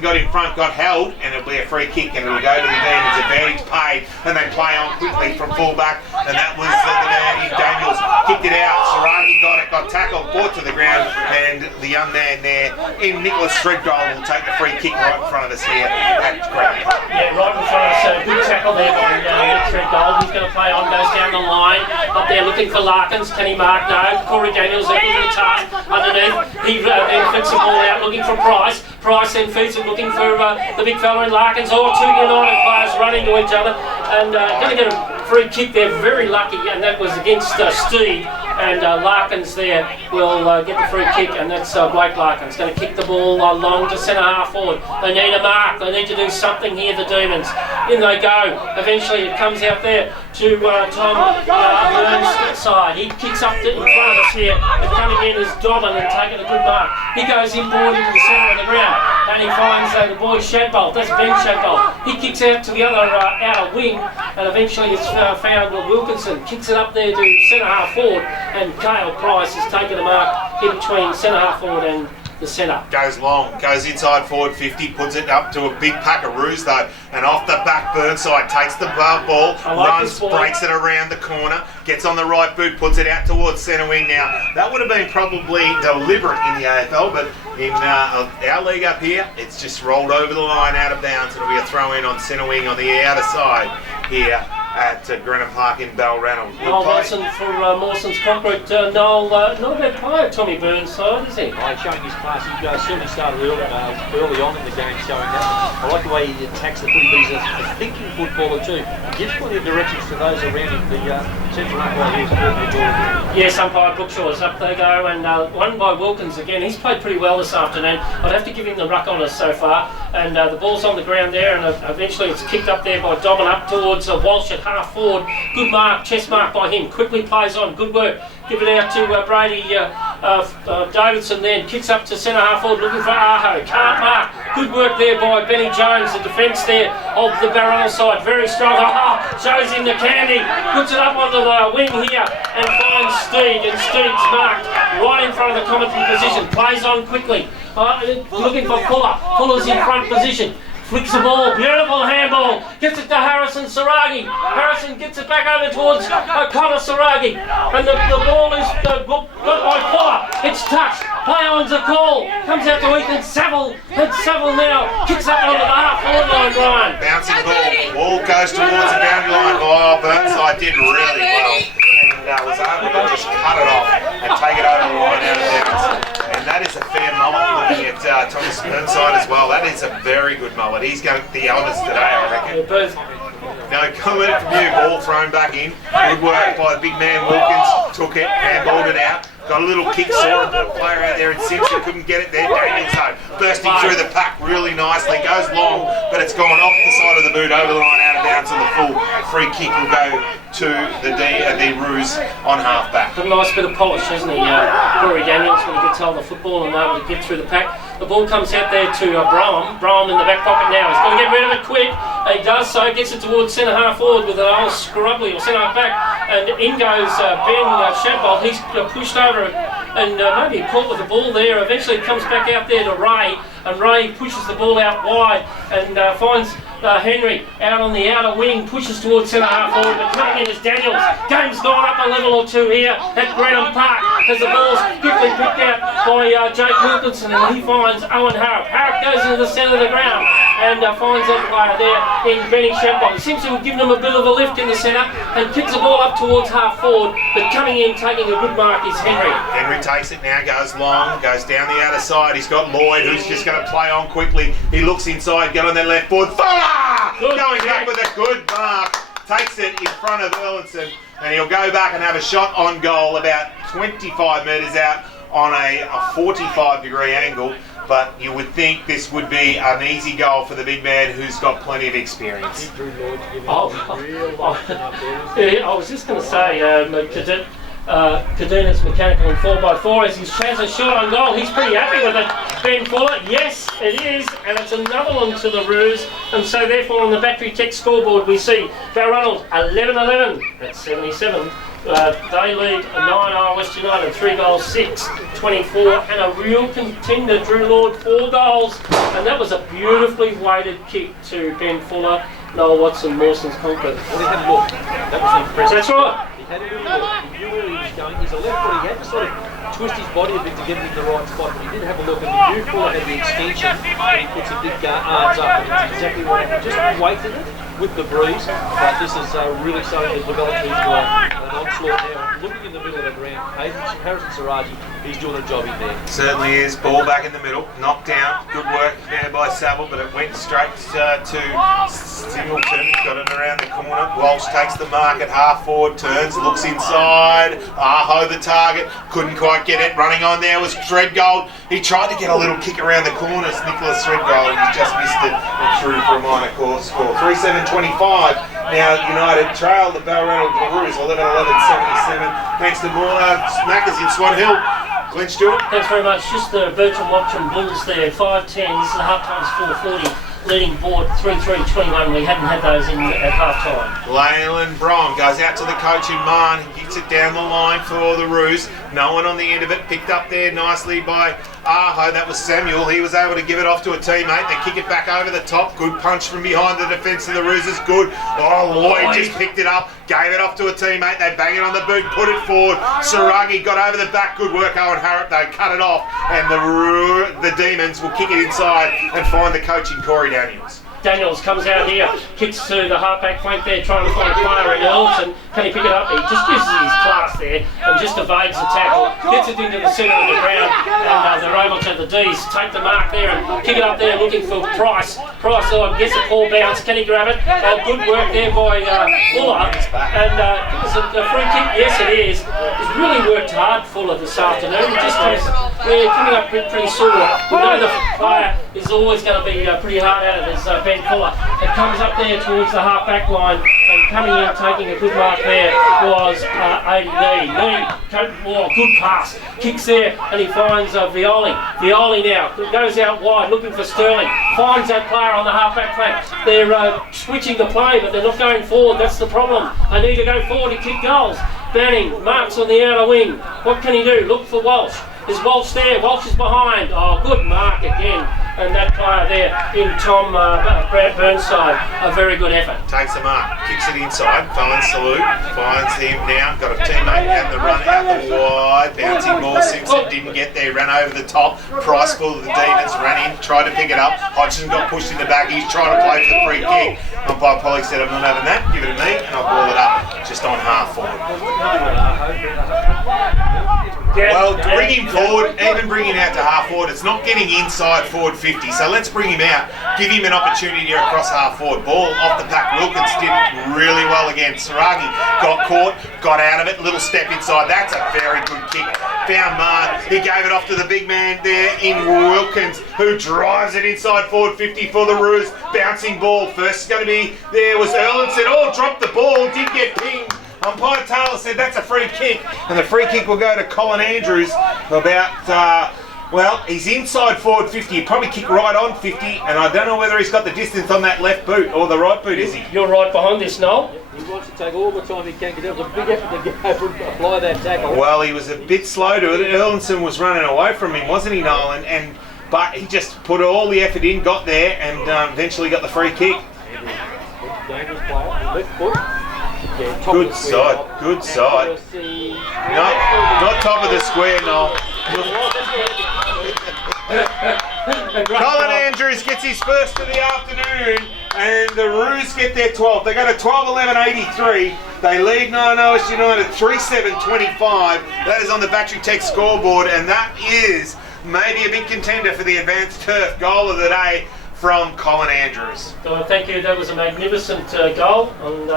Got in front, got held, and it'll be a free kick, and it'll go to the Demons. Advantage paid, and they play on quickly from fullback, and that was the man in Daniels. Kicked it out. Saragi got tackled, brought to the ground, and the young man there in Nicholas Threadgold will take the free kick right in front of us here at Grenham. Yeah, right in front of us. Good tackle there by Nick Threadgold. He's going to play on, goes down the line. Up there looking for Larkins. Can he mark? No. Corey Daniels looking for the task underneath. He then flicks the ball out looking for Price. Price then feeds it looking for the big fella in Larkins. Two United players running to each other, and going to get a free kick there. Very lucky, and that was against Steve. And Larkins there will get the free kick, and that's Blake Larkins going to kick the ball long to centre half forward. They need a mark. They need to do something here. The Demons. In they go. Eventually, it comes out there to Tom Burns' side. He kicks up in front of us here. And coming in is Dobbin and taking a good mark. He goes inboard into the centre of the ground, and he finds the boy Shadbolt. That's Ben Shadbolt. He kicks out to the other outer wing, and eventually it's found Wilkinson. Kicks it up there to centre half forward, and Cale Price has taken a mark in between centre half forward and the centre. Goes long, goes inside forward 50, puts it up to a big pack of Roos though, and off the back Burnside, takes the ball, runs, breaks it around the corner, gets on the right boot, puts it out towards centre wing. Now, that would have been probably deliberate in the AFL, but in our league up here, it's just rolled over the line out of bounds. It'll be a throw in on centre wing on the outer side here at Grenham Park in Balranald. Noel Wilson for Mawson's Concrete. Noel, not a bad player, Tommy Burns' side, is he? He's showing his class. He certainly started early on in the game showing that. I like the way he attacks the footy. He's a thinking footballer too. He gives plenty of directions to those around him. The central umpire is yes, umpire Brookshaw's up they go, and one by Wilkins again. He's played pretty well this afternoon. I'd have to give him the ruck honours so far. And the ball's on the ground there, and eventually it's kicked up there by Dobbin up towards Walsh at half forward. Good mark, chest mark by him. Quickly plays on, good work. Give it out to Brady Davidson then. Kicks up to centre half forward looking for Aho. Can't mark. Good work there by Benny Jones, the defence there of the Balranald side. Very strong. Shows him the candy. Puts it up onto the wing here and finds Steed. And Steed's marked right in front of the commentary position. Plays on quickly. Looking for Fuller. Fuller's in front position. Flicks the ball, beautiful handball, gets it to Harrison Saragi. Harrison gets it back over towards Connor Saragi. And the ball is got by Fuller. It's touched. Play on's a call. Comes out to Ethan Saville. And Saville now kicks up onto the half-forward line, Brian. Bouncing ball. Ball goes towards the boundary line. Oh, Burnside did really well. And was able to just cut it off and take it over the line out of bounds. And that is a fair mullet looking at Thomas Burnside as well. That is a very good mullet. He's going to the elders today, I reckon. No comment from you. Ball thrown back in. Good work by the big man Wilkins. Took it and balled it out. Got a little kick, saw a player out there and Simpson couldn't get it there. Daniels though, bursting through the pack really nicely. Goes long, but it's gone off the side of the boot, over the line, out of bounds, and the full free kick will go to the Roos on half-back. A nice bit of polish, hasn't he? Corey Daniels when he gets hold of the football and able to get through the pack. The ball comes out there to Braham. Braham in the back pocket now. He's got to get rid of it quick. And he does so. Gets it towards centre half forward with an old scrubbly or centre half back. And in goes Ben Shadbolt. He's pushed over and maybe caught with the ball there. Eventually it comes back out there to Ray. And Ray pushes the ball out wide and finds Henry out on the outer wing, pushes towards centre half forward, but coming in is Daniels. Game's gone up a level or two here at Grenham Park as the ball's quickly picked out by Jake Wilkinson, and he finds Owen Harrop. Harrop goes into the centre of the ground. and finds that player there in Benny Shepard. Seems to have given him a bit of a lift in the centre and kicks the ball up towards half forward, but coming in, taking a good mark is Henry. Henry takes it now, goes long, goes down the outer side. He's got Lloyd, who's just going to play on quickly. He looks inside, get on that left board. Fuller! Going back with a good mark. Takes it in front of Erlinson, and he'll go back and have a shot on goal about 25 metres out on a 45-degree angle. But you would think this would be an easy goal for the big man who's got plenty of experience. I was just going to say, Cadina's mechanical and 4x4 as he has a shot on goal. He's pretty happy with it. Ben Fuller, yes it is, and it's another one to the Roos, and so therefore on the Battery Tech scoreboard we see Balranald 11-11 at 77. They lead 9-0 West United, 3 goals, 6-24, and a real contender, Drew Lord, 4 goals, and that was a beautifully weighted kick to Ben Fuller. Noel Watson, Mawson's concrete. Well, he had a look. That was impressive. That's right. He had a little look. He knew where he was going. He's a left foot. He had to sort of twist his body a bit to get it in the right spot, but he did have a look, and he knew Fuller had the extension, and he puts a big arms up, and it's exactly what happened. Just weighted it with the breeze, but this is really starting to develop into an onslaught now. Looking in the middle of the ground, Harrison Saraji, he's doing a job in there. Certainly is. Ball back in the middle, knocked down. Good work there by Saville, but it went straight to Singleton. Got it around the corner. Walsh takes the mark at half forward, turns, looks inside. Aho the target, couldn't quite get it. Running on there was Threadgold. He tried to get a little kick around the corners. Nicholas Threadgold, he just missed it and through for a minor score. 3-7-25. Now United trail the Balranald Roos 11-11-77. Thanks to Mornard Smackers in Swan Hill. Glenn Stewart. Thanks very much. Just the Bertram Watson Bulls there, 5-10. This is the half time's 4:40. Leading board 3-3-21. We hadn't had those in at half time. Leyland Bron goes out to the coach in Marn. He kicks it down the line for the Roos. No one on the end of it. Picked up there nicely by Aho. That was Samuel. He was able to give it off to a teammate. They kick it back over the top. Good punch from behind the defence of the Roos is good. Oh, Lloyd just picked it up. Gave it off to a teammate. They bang it on the boot. Put it forward. Saragi got over the back. Good work, Owen Harrop. They cut it off. And the Demons will kick it inside and find the coach in Corey Daniels. Daniels comes out here, kicks to the half-back flank there, trying to find a player in Elton. Can he pick it up? He just uses his class there and just evades the tackle, gets it into the centre of the ground, and they're able to, the D's, take the mark there and kick it up there looking for Price. Price gets a ball bounce. Can he grab it? Good work there by Fuller. And it's a free kick. Yes, it is. He's really worked hard, Fuller, this afternoon. He just comes coming up pretty sore. We know the player is always going to be pretty hard at it. There's Ben Fuller. It comes up there towards the half-back line, and coming in, taking a good mark there was AD. Good pass. Kicks there, and he finds Violi. Violi now goes out wide, looking for Sterling. Finds that player on the half-back flank. They're switching the play, but they're not going forward. That's the problem. They need to go forward and kick goals. Banning marks on the outer wing. What can he do? Look for Walsh. Is Walsh there? Walsh is behind. Oh, good mark again. And that player there in Tom Burnside, a very good effort. Takes the mark, kicks it inside, Fallon salute, finds him now, got a teammate and the run out the wide, bouncing ball, Simpson didn't get there, ran over the top, Price full of the Demons, ran in, tried to pick it up, Hodgson got pushed in the back, he's trying to play for the free kick. Umpire Polly said, I'm not having that, give it to me, and I'll ball it up just on half forward. Well, bring him forward, even bring him out to half forward. It's not getting inside forward 50, so let's bring him out, give him an opportunity here across half forward. Ball off the pack. Wilkins did really well again. Saragi got caught, got out of it, little step inside. That's a very good kick. Found Marr. He gave it off to the big man there in Wilkins, who drives it inside forward 50 for the Roos. Bouncing ball. First is going to be there was Erlinson. Oh, dropped the ball, did get pinged. Umpire Taylor said that's a free kick, and the free kick will go to Colin Andrews about, well, he's inside forward 50. He'd probably kick right on 50, and I don't know whether he's got the distance on that left boot or the right boot, is he? You're right behind this, Noel. He wants to take all the time he can, because there was a big effort to get over and apply that tackle. Well, he was a bit slow to it. Erlinson was running away from him, wasn't he, Nolan? But he just put all the effort in, got there, and eventually got the free kick. Dangerous player, left foot. Yeah, good side, good side. No, not top of the square, no. Colin Andrews gets his first of the afternoon, and the Roos get their 12th. They go to 12-11-83. They lead Nyah West United 3-7-25. That is on the Battery Tech scoreboard, and that is maybe a big contender for the advanced turf goal of the day from Colin Andrews. Well, thank you. That was a magnificent goal. And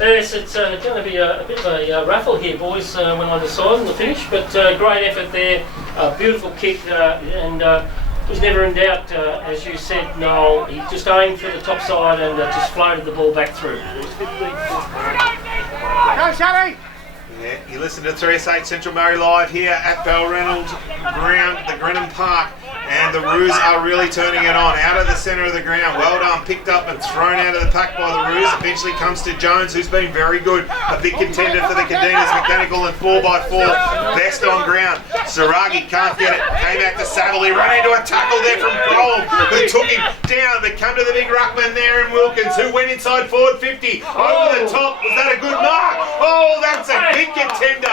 yes, it's going to be a bit of a raffle here, boys, when I decide on the finish. But great effort there. Beautiful kick, and was never in doubt, as you said, Noel. He just aimed for the top side and just floated the ball back through. Go, Sammy! Yeah, you listen to 3S8 Central Murray live here at Balranald ground, the Grenham Park, and the Roos are really turning it on. Out of the centre of the ground, well done, picked up and thrown out of the pack by the Roos. Eventually comes to Jones, who's been very good. A big contender for the Cadenas Mechanical and 4x4. Best on ground. Saragi can't get it. Came back to Saville. He ran into a tackle there from Crowell, who took him down. But come to the big ruckman there in Wilkins, who went inside forward 50. Over the top. Was that a good mark? Oh, that's a big contender.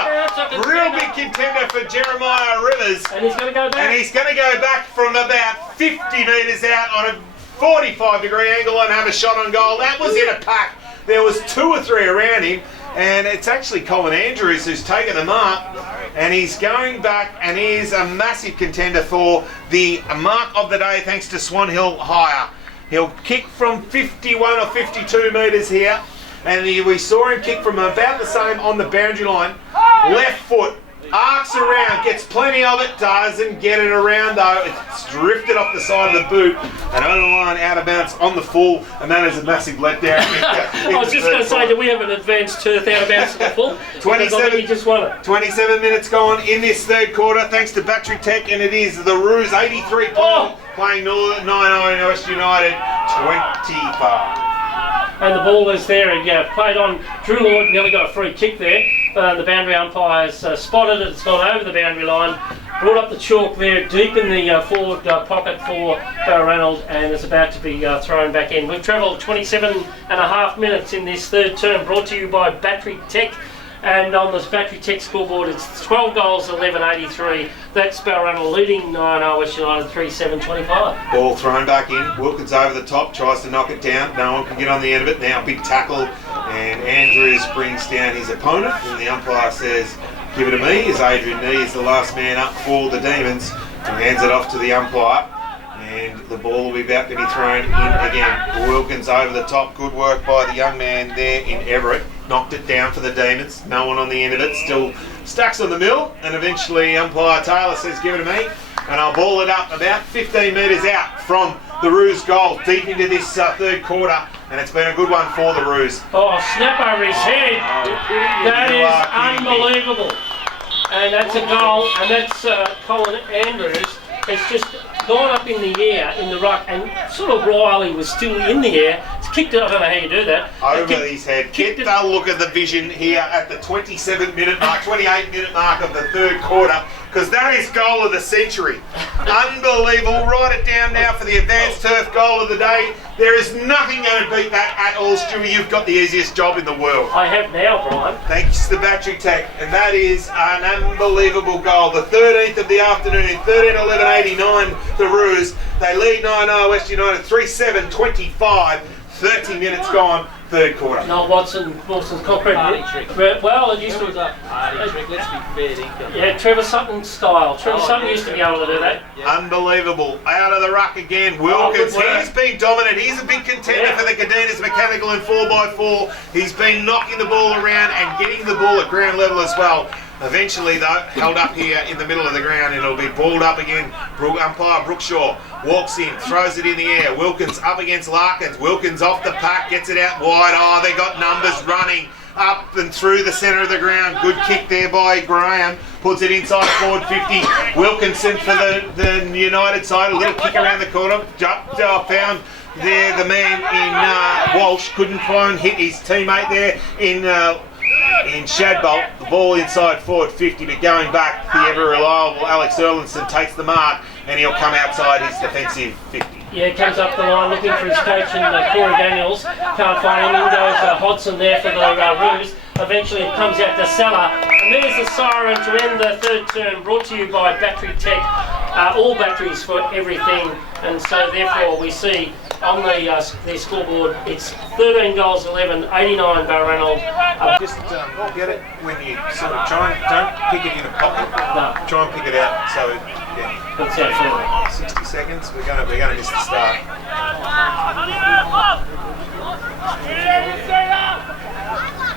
Real big contender for Jeremiah Rivers. And he's going to go back. And he's going to go back from about 50 metres out on a 45-degree angle and have a shot on goal. That was in a pack. There was 2 or 3 around him, and it's actually Colin Andrews who's taken them up, and he's going back, and he is a massive contender for the mark of the day thanks to Swan Hill Higher. He'll kick from 51 or 52 metres here, and we saw him kick from about the same on the boundary line. Left foot, arcs around, gets plenty of it, doesn't get it around though. It's drifted off the side of the boot and over the line, out of bounds on the full, and that is a massive letdown. I was just going to say that we have an advanced turf out of bounds to the full. 27, just won it. 27 minutes gone in this third quarter thanks to Battery Tech, and it is the Roos 83 playing Nyah West United 25. And the ball is there, and played on. Drew Lloyd nearly got a free kick there. The boundary umpires spotted it. It's gone over the boundary line. Brought up the chalk there, deep in the forward pocket for Balranald, and it's about to be thrown back in. We've travelled 27.5 minutes in this third term, brought to you by Battery Tech. And on this Battery Tech scoreboard, it's 12 goals, 11-83. That's Balranald leading Nyah West United 3-7-25. Ball thrown back in. Wilkins over the top, tries to knock it down. No one can get on the end of it. Now big tackle, and Andrews brings down his opponent, and the umpire says, "Give it to me," as Adrian Nee is the last man up for the Demons, who hands it off to the umpire. And the ball will be about to be thrown in again. Wilkins over the top. Good work by the young man there in Everett. Knocked it down for the Demons. No one on the end of it. Still stacks on the mill. And eventually umpire Taylor says, "Give it to me." And I'll ball it up about 15 metres out from the Roos goal, deep into this third quarter. And it's been a good one for the Roos. Oh, snap over his head. That is unbelievable. And that's a goal. And that's Colin Andrews. It's just gone up in the air in the ruck, and sort of Riley was still in the air. It's kicked it. I don't know how you do that. Over his head. Get a look at the vision here at the 27-minute mark, 28-minute mark of the third quarter, because that is goal of the century. Unbelievable. Write it down now for the advanced turf goal of the day. There is nothing going to beat that at all, Stewie. You've got the easiest job in the world. I have now, Brian. Thanks to Battery Tech, and that is an unbelievable goal. The 13th of the afternoon, 13-11-89, the Roos. They lead Nyah West United 3-7-25. 30 minutes gone, third quarter. No, Watson's concrete. Well, it used to. Let's be fair, dinkum. Yeah, Trevor Sutton style. Trevor Sutton used to be able to do that. Yeah. Unbelievable. Out of the ruck again. Wilkins, he's been dominant. He's a big contender for the Cadenas Mechanical and 4x4. He's been knocking the ball around and getting the ball at ground level as well. Eventually, though, held up here in the middle of the ground, and it'll be balled up again. Umpire Brookshaw walks in, throws it in the air. Wilkins up against Larkins. Wilkins off the pack, gets it out wide. Oh, they got numbers running up and through the centre of the ground. Good kick there by Graham. Puts it inside forward 50. Wilkinson for the United side. A little kick around the corner. Found there the man in Walsh. Couldn't try and hit his teammate there in Shadbolt. The ball inside forward 50, but going back, the ever reliable Alex Erlinson takes the mark, and he'll come outside his defensive 50. Yeah, comes up the line looking for his coach, and Corey Daniels can't find him. In goes Hodson there for the Roos. Eventually it comes out to Salah. And there's the siren to end the third term, brought to you by Battery Tech. All batteries for everything. And so therefore we see on their scoreboard, it's 13 goals, 11, 89 Balranald. Just get it when you sort of don't pick it in a pocket. No. Try and pick it out. So yeah, That's absolutely. 60 seconds. We're gonna miss the start.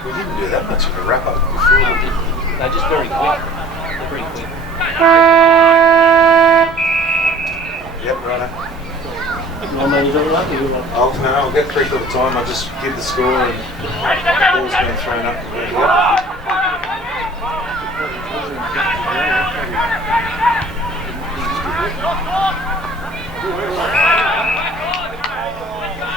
We didn't do that much of a wrap up before. They're just very quick. They're very quick. Yep, right. Oh, No, I'll get 3/4 time. I'll just give the score and the ball's been thrown up.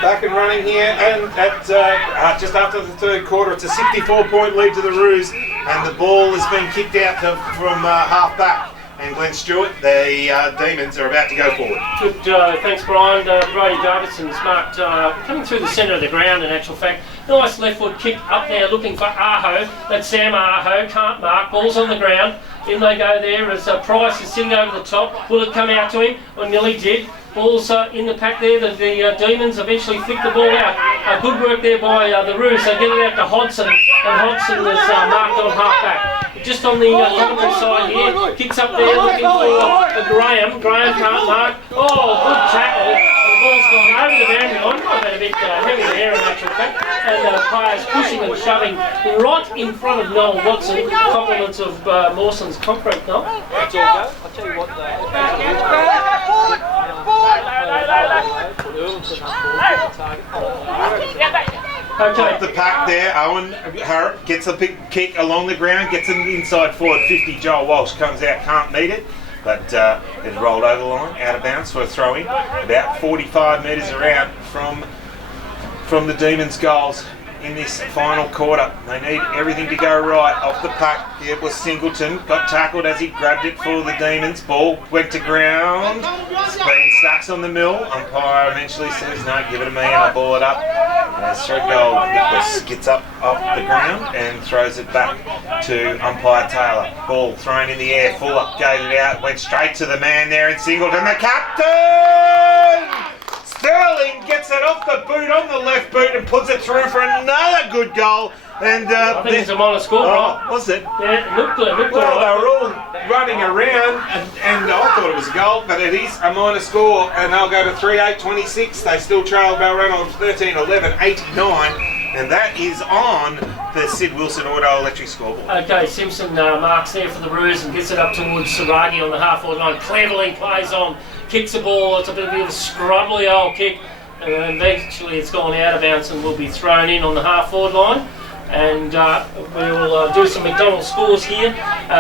Back and running here, and at just after the third quarter, it's a 64-point lead to the Roos, and the ball has been kicked out from half back. And Glenn Stewart, the Demons are about to go forward. Good, thanks Brian. Brady Davidson's marked coming through the centre of the ground in actual fact. Nice left foot kick up there looking for Aho. That's Sam Aho, can't mark, ball's on the ground. In they go there as Price is sitting over the top. Will it come out to him? Well, nearly did. Ball's in the pack there. The Demons eventually flick the ball out. Good work there by the Roos. They get it out to Hodson, and Hodson is marked on half back. Just on the Coventry side here, kicks up there looking for Graham. Graham can't mark. Oh, good tackle. The ball's gone over the boundary line. Might have been a bit heavy there in actual fact. And players pushing and shoving right in front of Noel Watson. Compliments of Mawson's concrete, Noel. That's all go. I'll tell you what, Okay. Off the pack there, Owen Harrop gets a big kick along the ground, gets an inside forward 50. Joel Walsh comes out, can't meet it, but it's rolled over the line, out of bounds for a throw in, about 45 metres around from the Demons' goals in this final quarter. They need everything to go right. Off the pack, it was Singleton, got tackled as he grabbed it for the Demons. Ball went to ground, it's been Stacks on the mill. Umpire eventually says, no, give it to me and I'll ball it up. As third goal, Nicholas gets up off the ground and throws it back to umpire Taylor. Ball thrown in the air, Fuller gave it out, went straight to the man there in Singleton, the captain! Sterling gets it off the boot on the left boot and puts it through for another good goal. And I think it's a minor score, right? Was it? Yeah, it looked Well, all they right. were all running around, and I thought it was a goal, but it is a minor score, and they'll go to 3-8-26. They still trail Balranald 13-11-89, and that is on the Sid Wilson Auto Electric scoreboard. Okay, Simpson marks there for the Roos and gets it up towards Saragi on the half-forward line. Cleverly plays on, kicks the ball. It's a bit of a scrubbly old kick, and eventually it's gone out of bounds and will be thrown in on the half-forward line. And we will do some McDonald's scores here.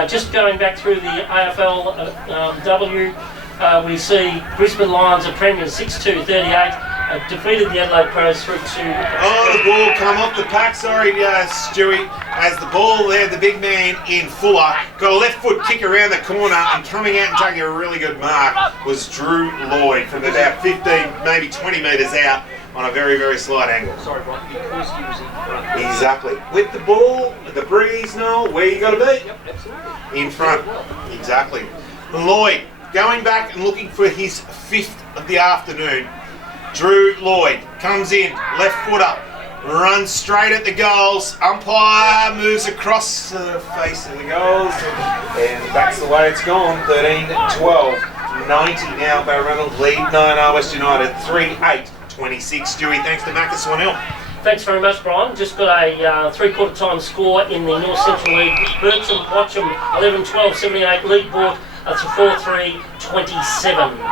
Just going back through the AFLW, we see Brisbane Lions are premiers 6-2-38. Defeated the Adelaide Pros through to... Oh, the ball come off the pack, sorry Stewie, as the ball there, the big man in Fuller, got a left foot kick around the corner and coming out and taking a really good mark was Drew Lloyd from about 15, maybe 20 metres out on a very, very slight angle. Sorry, Brian, because he was in front. Exactly. With the ball, the breeze, Noel, where you got to be? Yep, absolutely. In front. Exactly. Lloyd, going back and looking for his 5th of the afternoon. Drew Lloyd comes in, left footer, runs straight at the goals. Umpire moves across the face of the goals, and that's the way it's gone. 13-12, 90 now. Balranald lead 9-0 West United, 3-8-26. Stewie, thanks to Macca Swanell. Thanks very much, Brian. Just got a three-quarter time score in the North Central League. Bircham, Watcham, 11-12-78 lead board. That's a 4-3-27. The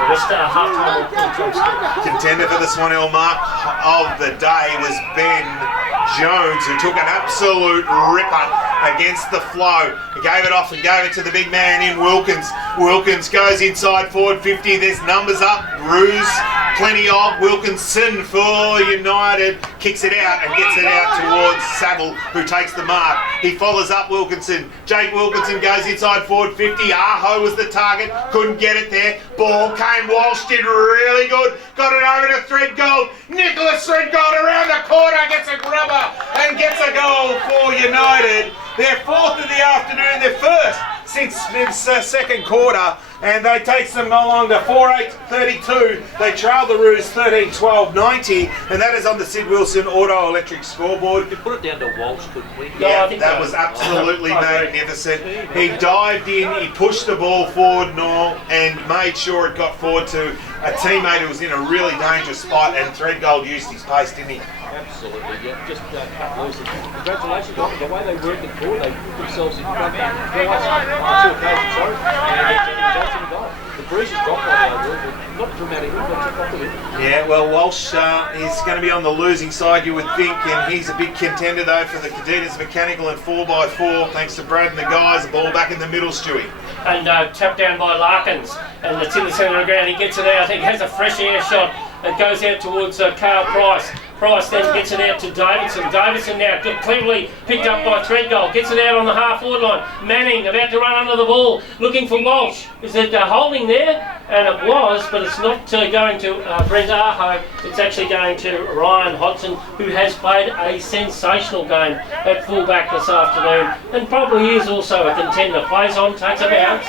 rest half-time or quarter-time score. Contender for the Swanell mark of the day was Ben Jones, who took an absolute ripper against the flow. He gave it off and gave it to the big man in Wilkins. Wilkins goes inside forward 50. There's numbers up. Ruse, plenty of Wilkinson for United, kicks it out and gets it out towards Saville, who takes the mark. He follows up Wilkinson. Jake Wilkinson goes inside forward 50. Aho was the target, couldn't get it there. Ball came, Walsh did really good, got it over to Threadgold. Nicholas Threadgold around the corner, gets a grubber and gets a goal for United. Their fourth of the afternoon, their first since this second quarter, and they take them along to 4-8-32. They trail the Roos 13-12-90, and that is on the Sid Wilson Auto Electric scoreboard. We could put it down to Walsh, couldn't we? Yeah, that was absolutely magnificent. He dived in, he pushed the ball forward, Noel, and made sure it got forward to a teammate who was in a really dangerous spot, and Threadgold used his pace, didn't he? Absolutely, yeah. Just cut loose. Congratulations on the way they worked it forward. They put themselves in front twice, on two occasions, sorry, and they took results in the goal. The breeze has dropped by the way, but not dramatically, but took off a bit. Yeah, well, Walsh is going to be on the losing side, you would think, and he's a big contender, though, for the Caditas Mechanical and 4x4, thanks to Brad and the guys. The ball back in the middle, Stewie. And tapped down by Larkins, and it's in the centre of the ground. He gets it out, I think, has a fresh air shot. It goes out towards Carl Price. Price then gets it out to Davidson. Davidson now cleverly picked up by Threadgold. Gets it out on the half-forward line. Manning about to run under the ball, looking for Walsh. Is it holding there? And it was, but it's not going to Brent Aho. It's actually going to Ryan Hodgson, who has played a sensational game at fullback this afternoon, and probably is also a contender. Plays on, takes a bounce.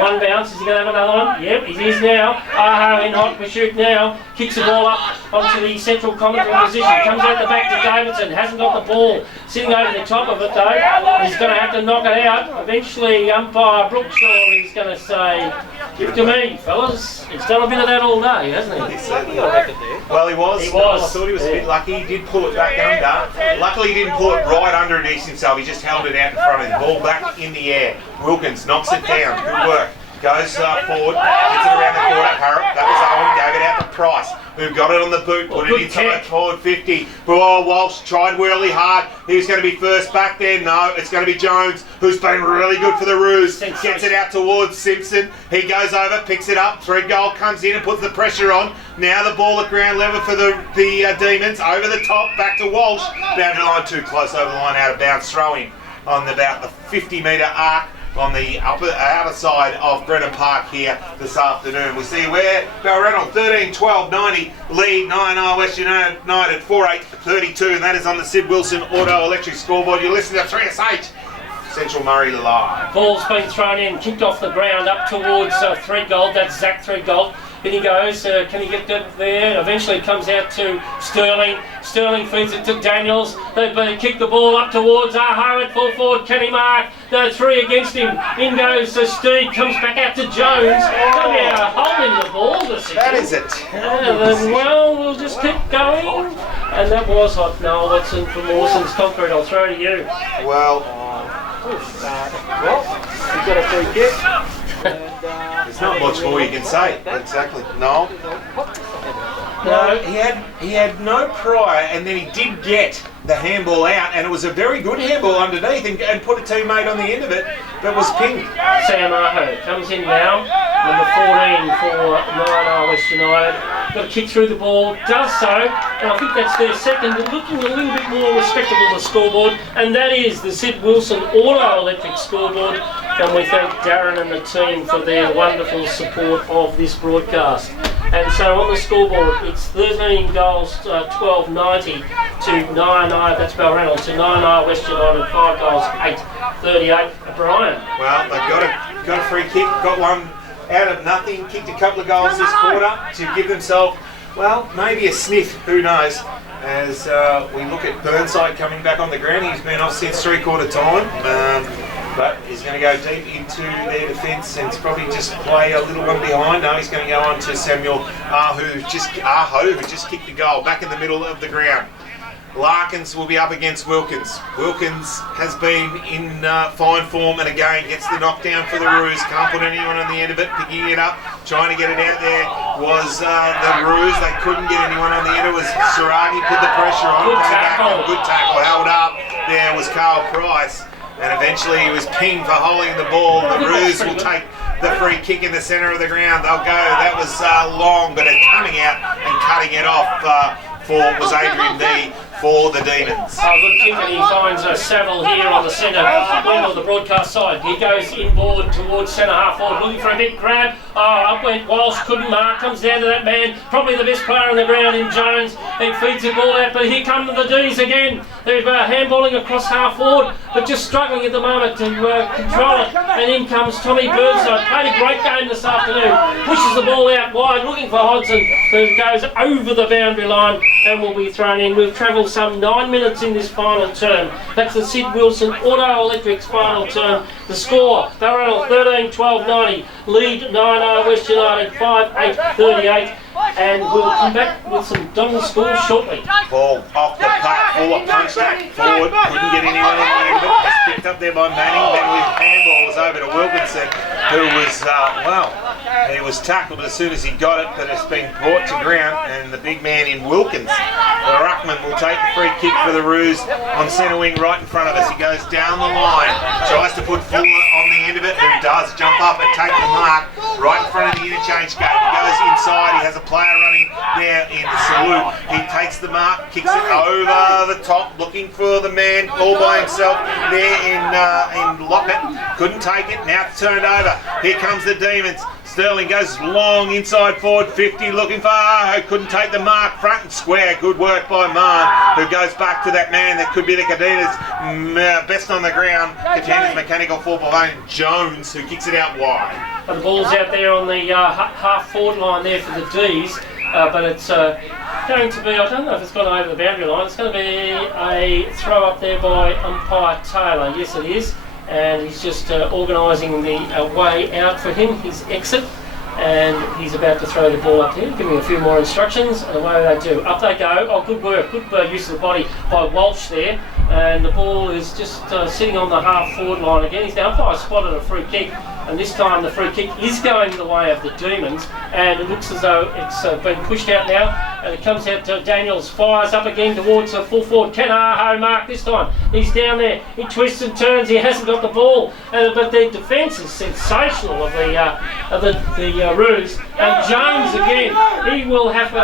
One bounce. Is he going to have another one? Yep, he is now. Aho in hot pursuit now. Kicks the ball up onto the central commentary position. Comes out the back to Davidson. Hasn't got the ball. Sitting over the top of it though. He's going to have to knock it out. Eventually, umpire Brookshaw is going to say, "Give it to me, fellas." He's done a bit of that all day, hasn't he? Well, he was. He was. I thought he was a bit lucky. He did pull it back under. Luckily, he didn't pull it right underneath himself. He just held it out in front of him. Ball back in the air. Wilkins knocks it down. Good work. Goes forward, gets it around the corner. Harrop, that was Owen, gave it out to Price, who got it on the boot, put it inside forward 50. Oh, Walsh tried really hard. He was going to be first back there. No, it's going to be Jones, who's been really good for the Roos. Gets it out towards Simpson. He goes over, picks it up. Threadgold comes in and puts the pressure on. Now the ball at ground level for the Demons. Over the top, back to Walsh. Boundary line too close over the line, out of bounds. Throwing on about the 50-metre arc on the outer side of Brennan Park here this afternoon. We see where Balranald 13-12-90 lead Nyah West United 4-8-32, and that is on the Sid Wilson Auto Electric scoreboard. You listen to 3SH Central Murray live. Ball's been thrown in, kicked off the ground up towards Threadgold. That's Zach Threadgold. In he goes. Can he get that there? Eventually it comes out to Sterling. Sterling feeds it to Daniels. They kick the ball up towards Aho at full forward. Can he mark? No, three against him. In goes Steve. Comes back out to Jones. Coming out holding the ball. That is it. Well, we'll just keep going. And that was hot. Noel Watson from Mawson's Concrete. I'll throw to you. Well, He's got a free kick. there's not much more you can say. Exactly. No. No. He had no prior, and then he did get the handball out, and it was a very good handball underneath, and put a teammate on the end of it that was pinged. Sam Aho comes in now, number 14 for Nyah West United. Got to kick through the ball, does so, and I think that's their second, looking a little bit more respectable the scoreboard, and that is the Sid Wilson Auto Electric scoreboard, and we thank Darren and the team for their wonderful support of this broadcast. And so on the scoreboard, it's 13 goals, 12-90 to Nyah, that's Balranald, to Nyah West United, 5 goals, 8-38. Brian. Well, they've got a free kick, got one out of nothing, kicked a couple of goals this quarter to give themselves, well, maybe a sniff, who knows, as we look at Burnside coming back on the ground. He's been off since three-quarter time, but he's going to go deep into their defence and probably just play a little one behind. No, he's going to go on to Samuel Aho, who just kicked a goal back in the middle of the ground. Larkins will be up against Wilkins. Wilkins has been in fine form, and again gets the knockdown for the Roos. Can't put anyone on the end of it. Picking it up, trying to get it out there was the Roos. They couldn't get anyone on the end. It was Saragi, put the pressure on. Good tackle. Good tackle, held up. There was Carl Price, and eventually he was pinged for holding the ball. The Roos will take the free kick in the centre of the ground. They'll go. That was long, but it's coming out and cutting it off was Adrian D for the Demons. Oh, look, Tiffany finds a Saville here on the centre wing of the broadcast side. He goes inboard towards centre half forward, looking for a big grab. Oh, up went Walsh, couldn't mark, comes down to that man, probably the best player on the ground in Jones. He feeds the ball out, but here come the D's again. They're handballing across half forward, but just struggling at the moment to control it. And in comes Tommy Birdside. Played a great game this afternoon. Pushes the ball out wide, looking for Hodgson, who goes over the boundary line and will be thrown in. We've travelled some 9 minutes in this final term. That's the Sid Wilson Auto Electric's final term. The score, Balranald 13-12-90, lead 9-0 West United 5-8-38. And we'll come back with some Donald scores shortly. Ball off the platform, punched back forward, couldn't get anyone in the end of it. Was picked up there by Manning. Then with handball was over to Wilkinson, who was, he was tackled as soon as he got it, but it's been brought to ground, and the big man in Wilkins, the ruckman, will take the free kick for the Roos on centre wing right in front of us. He goes down the line, tries to put Fuller on the end of it, who does jump up and take the mark right in front of the interchange gate. He goes inside, he has a player running there in the salute. He takes the mark, kicks it over the top, looking for the man all by himself there in Lockett. Couldn't take it, now it's turned over. Here comes the Demons. Sterling goes long inside forward 50, looking for Aho, couldn't take the mark, front and square. Good work by Marn, who goes back to that man that could be the Caditas best on the ground. Caditas mechanical football line, Jones, who kicks it out wide. The ball's out there on the half forward line there for the D's, but it's going to be, I don't know if it's gone over the boundary line, it's going to be a throw up there by umpire Taylor. Yes, it is. And he's just organising the way out for him, his exit, and he's about to throw the ball up here, giving a few more instructions, and away they do. Up they go. Oh, good work, good use of the body by Walsh there, and the ball is just sitting on the half forward line again. He's now umpire spotted a free kick, and this time the free kick is going the way of the Demons, and it looks as though it's been pushed out now, and it comes out to Daniels, fires up again towards the full forward. Can Aho mark this time? He's down there, he twists and turns, he hasn't got the ball, but their defence is sensational of the Roos. And James again, he will have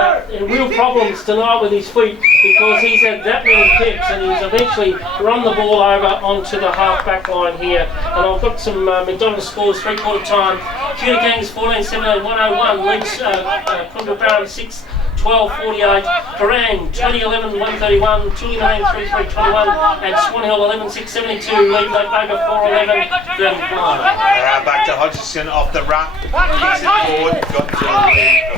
real problems tonight with his feet, because he's had that many kicks, and he's eventually run the ball over onto the half back line here. And I've got some McDonald's scores, 3/4 time. Cuda Gangs 14-17-101, leads Cromwell Barron 6. 12-48, Kerrang 20-11, 131, Tullyman 3-3-21, and Swan Hill 11-6-72, lead Lake Baker 4-11, 35. Back to Hodgson off the ruck, kicks it forward, got to the lead,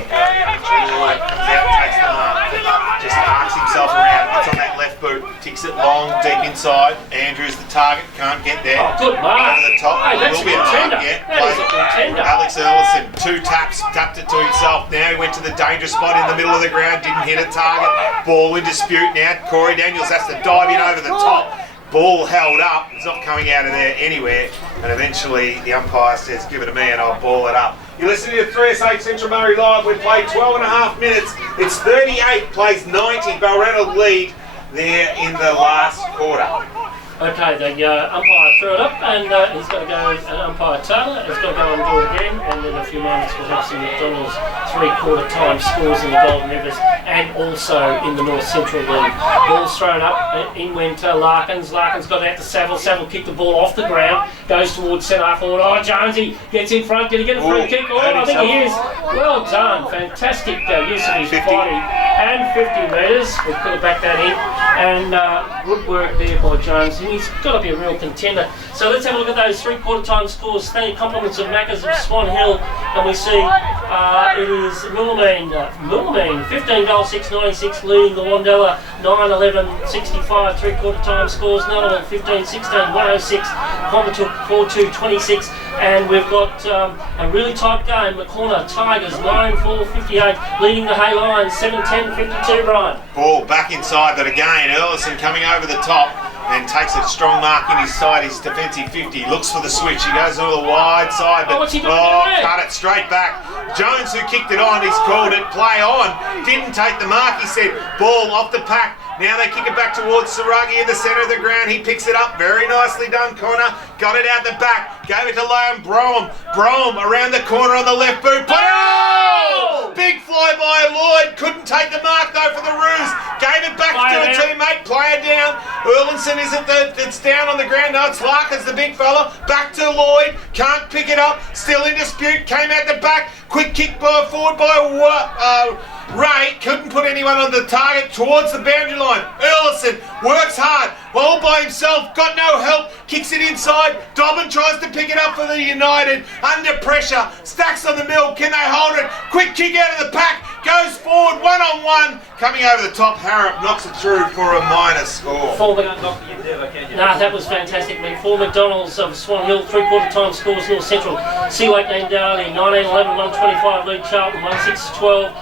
takes the mark, just arcs himself around, gets on that left boot, ticks it long, deep inside. Andrew's the target, can't get there. Oh, good mark. Over the top, hey, that's will be a mark, that is a contender. Alex Ellison, 2 taps, tapped it to himself. Now he went to the dangerous spot in the middle of the ground, didn't hit a target. Ball in dispute now. Corey Daniels has to dive in over the top. Ball held up. It's not coming out of there anywhere. And eventually the umpire says, give it to me and I'll ball it up. You're listening to 3SH Central Murray Live. We've played 12.5 minutes. It's 38, plays 90. Balranald lead there in the last quarter. Okay, the umpire threw it up, and he's got to go, and umpire Taylor has got to go and do it again, and in a few moments we'll have some McDonald's 3/4 time scores in the Golden Rivers and also in the North Central League. Ball's thrown up, in went Larkins. Larkins got out to Saville. Saville kicked the ball off the ground, goes towards centre forward. Oh, Jonesy gets in front. Did he get a free kick? Oh, I think he is. Well done. Fantastic use of his body. And 50 metres. We could have backed that in. And good work there by Jones. He's got to be a real contender. So let's have a look at those 3/4 time scores. Stay compliments of Maccas of Swan Hill, and we see it is Millamine 15 goals 696, leading the Wandella 9-11-65 3/4 time scores. Nullarbor 15-16 106, Combatook 4-2-26, and we've got a really tight game. McCorner Tigers 9-4-58, leading the Hay Lions 7-10-52. Brian. Ball back inside, but again Ellison coming over the top and takes a strong mark in his side, his defensive 50. Looks for the switch, he goes to the wide side, but what's he doing cut it straight back. Jones, who kicked it on, he's called it play on, didn't take the mark. He said ball off the pack, Now they kick it back towards Saragi in the centre of the ground. He picks it up. Very nicely done, Connor. Got it out the back. Gave it to Liam Brougham. Brougham around the corner on the left boot. Put it! Oh! Big fly by Lloyd. Couldn't take the mark though for the Roos. Gave it back to a teammate. Player down. Erlinson isn't it's down on the ground. No, it's Larkin's the big fella. Back to Lloyd. Can't pick it up. Still in dispute. Came out the back. Quick kick forward by Ray. Couldn't put anyone on the target towards the boundary line. Erlinson works hard. All by himself. Got no help. Kicks it inside. Dobbin tries to pick it up for the United. Under pressure. Stacks on the middle. Can they hold it? Quick kick out of the pack. Goes forward. 1-on-1. Coming over the top. Harrop knocks it through for a minor score. Nah, that was fantastic, man. 4 McDonald's of Swan Hill, 3/4 time scores, North Central. Sea Lake named Darley, 19-11, 125 lead Charlton, 16-12.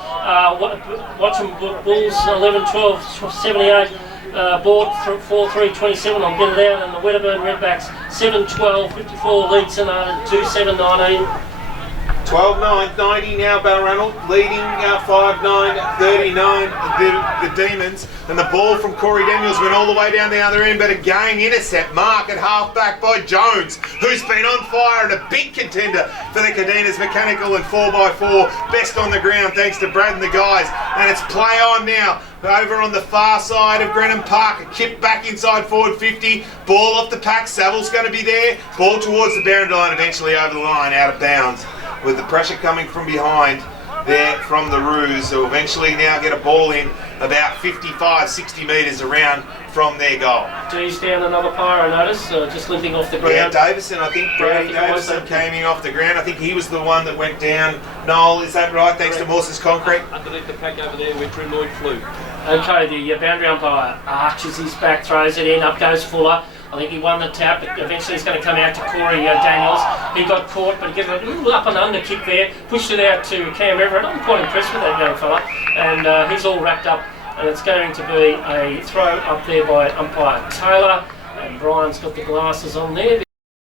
Watching Bulls, 11-12, 78. Board 4-3-27 on Get It Out, and the Wedderburn Redbacks 7-12, 54 lead Sonata, 2-7-19. 12-9, 90 now Balranald, leading 5-9, 39 the Demons, and the ball from Corey Daniels went all the way down the other end, but again intercept mark at half-back by Jones, who's been on fire and a big contender for the Cadenas Mechanical and 4x4, best on the ground thanks to Brad and the guys, and it's play on now. Over on the far side of Grenham Park, a chip back inside forward 50, ball off the pack, Saville's going to be there, ball towards the boundary line, eventually over the line, out of bounds, with the pressure coming from behind there from the Roos, who eventually now get a ball in about 55-60 metres around from their goal. G's down another player, I notice, just limping off the ground. Yeah, Davison, I think Brady Davison came in off the ground. I think he was the one that went down. Noel, is that right? Thanks to Morse's Concrete. Underneath the pack over there where Drew Lloyd flew. Okay, the boundary umpire arches his back, throws it in, up goes Fuller. I think he won the tap, but eventually he's going to come out to Corey Daniels. He got caught, but he gets a little up and under kick there, pushed it out to Cam Everett. I'm quite impressed with that young fella, and he's all wrapped up, and it's going to be a throw up there by umpire Taylor, and Brian's got the glasses on there.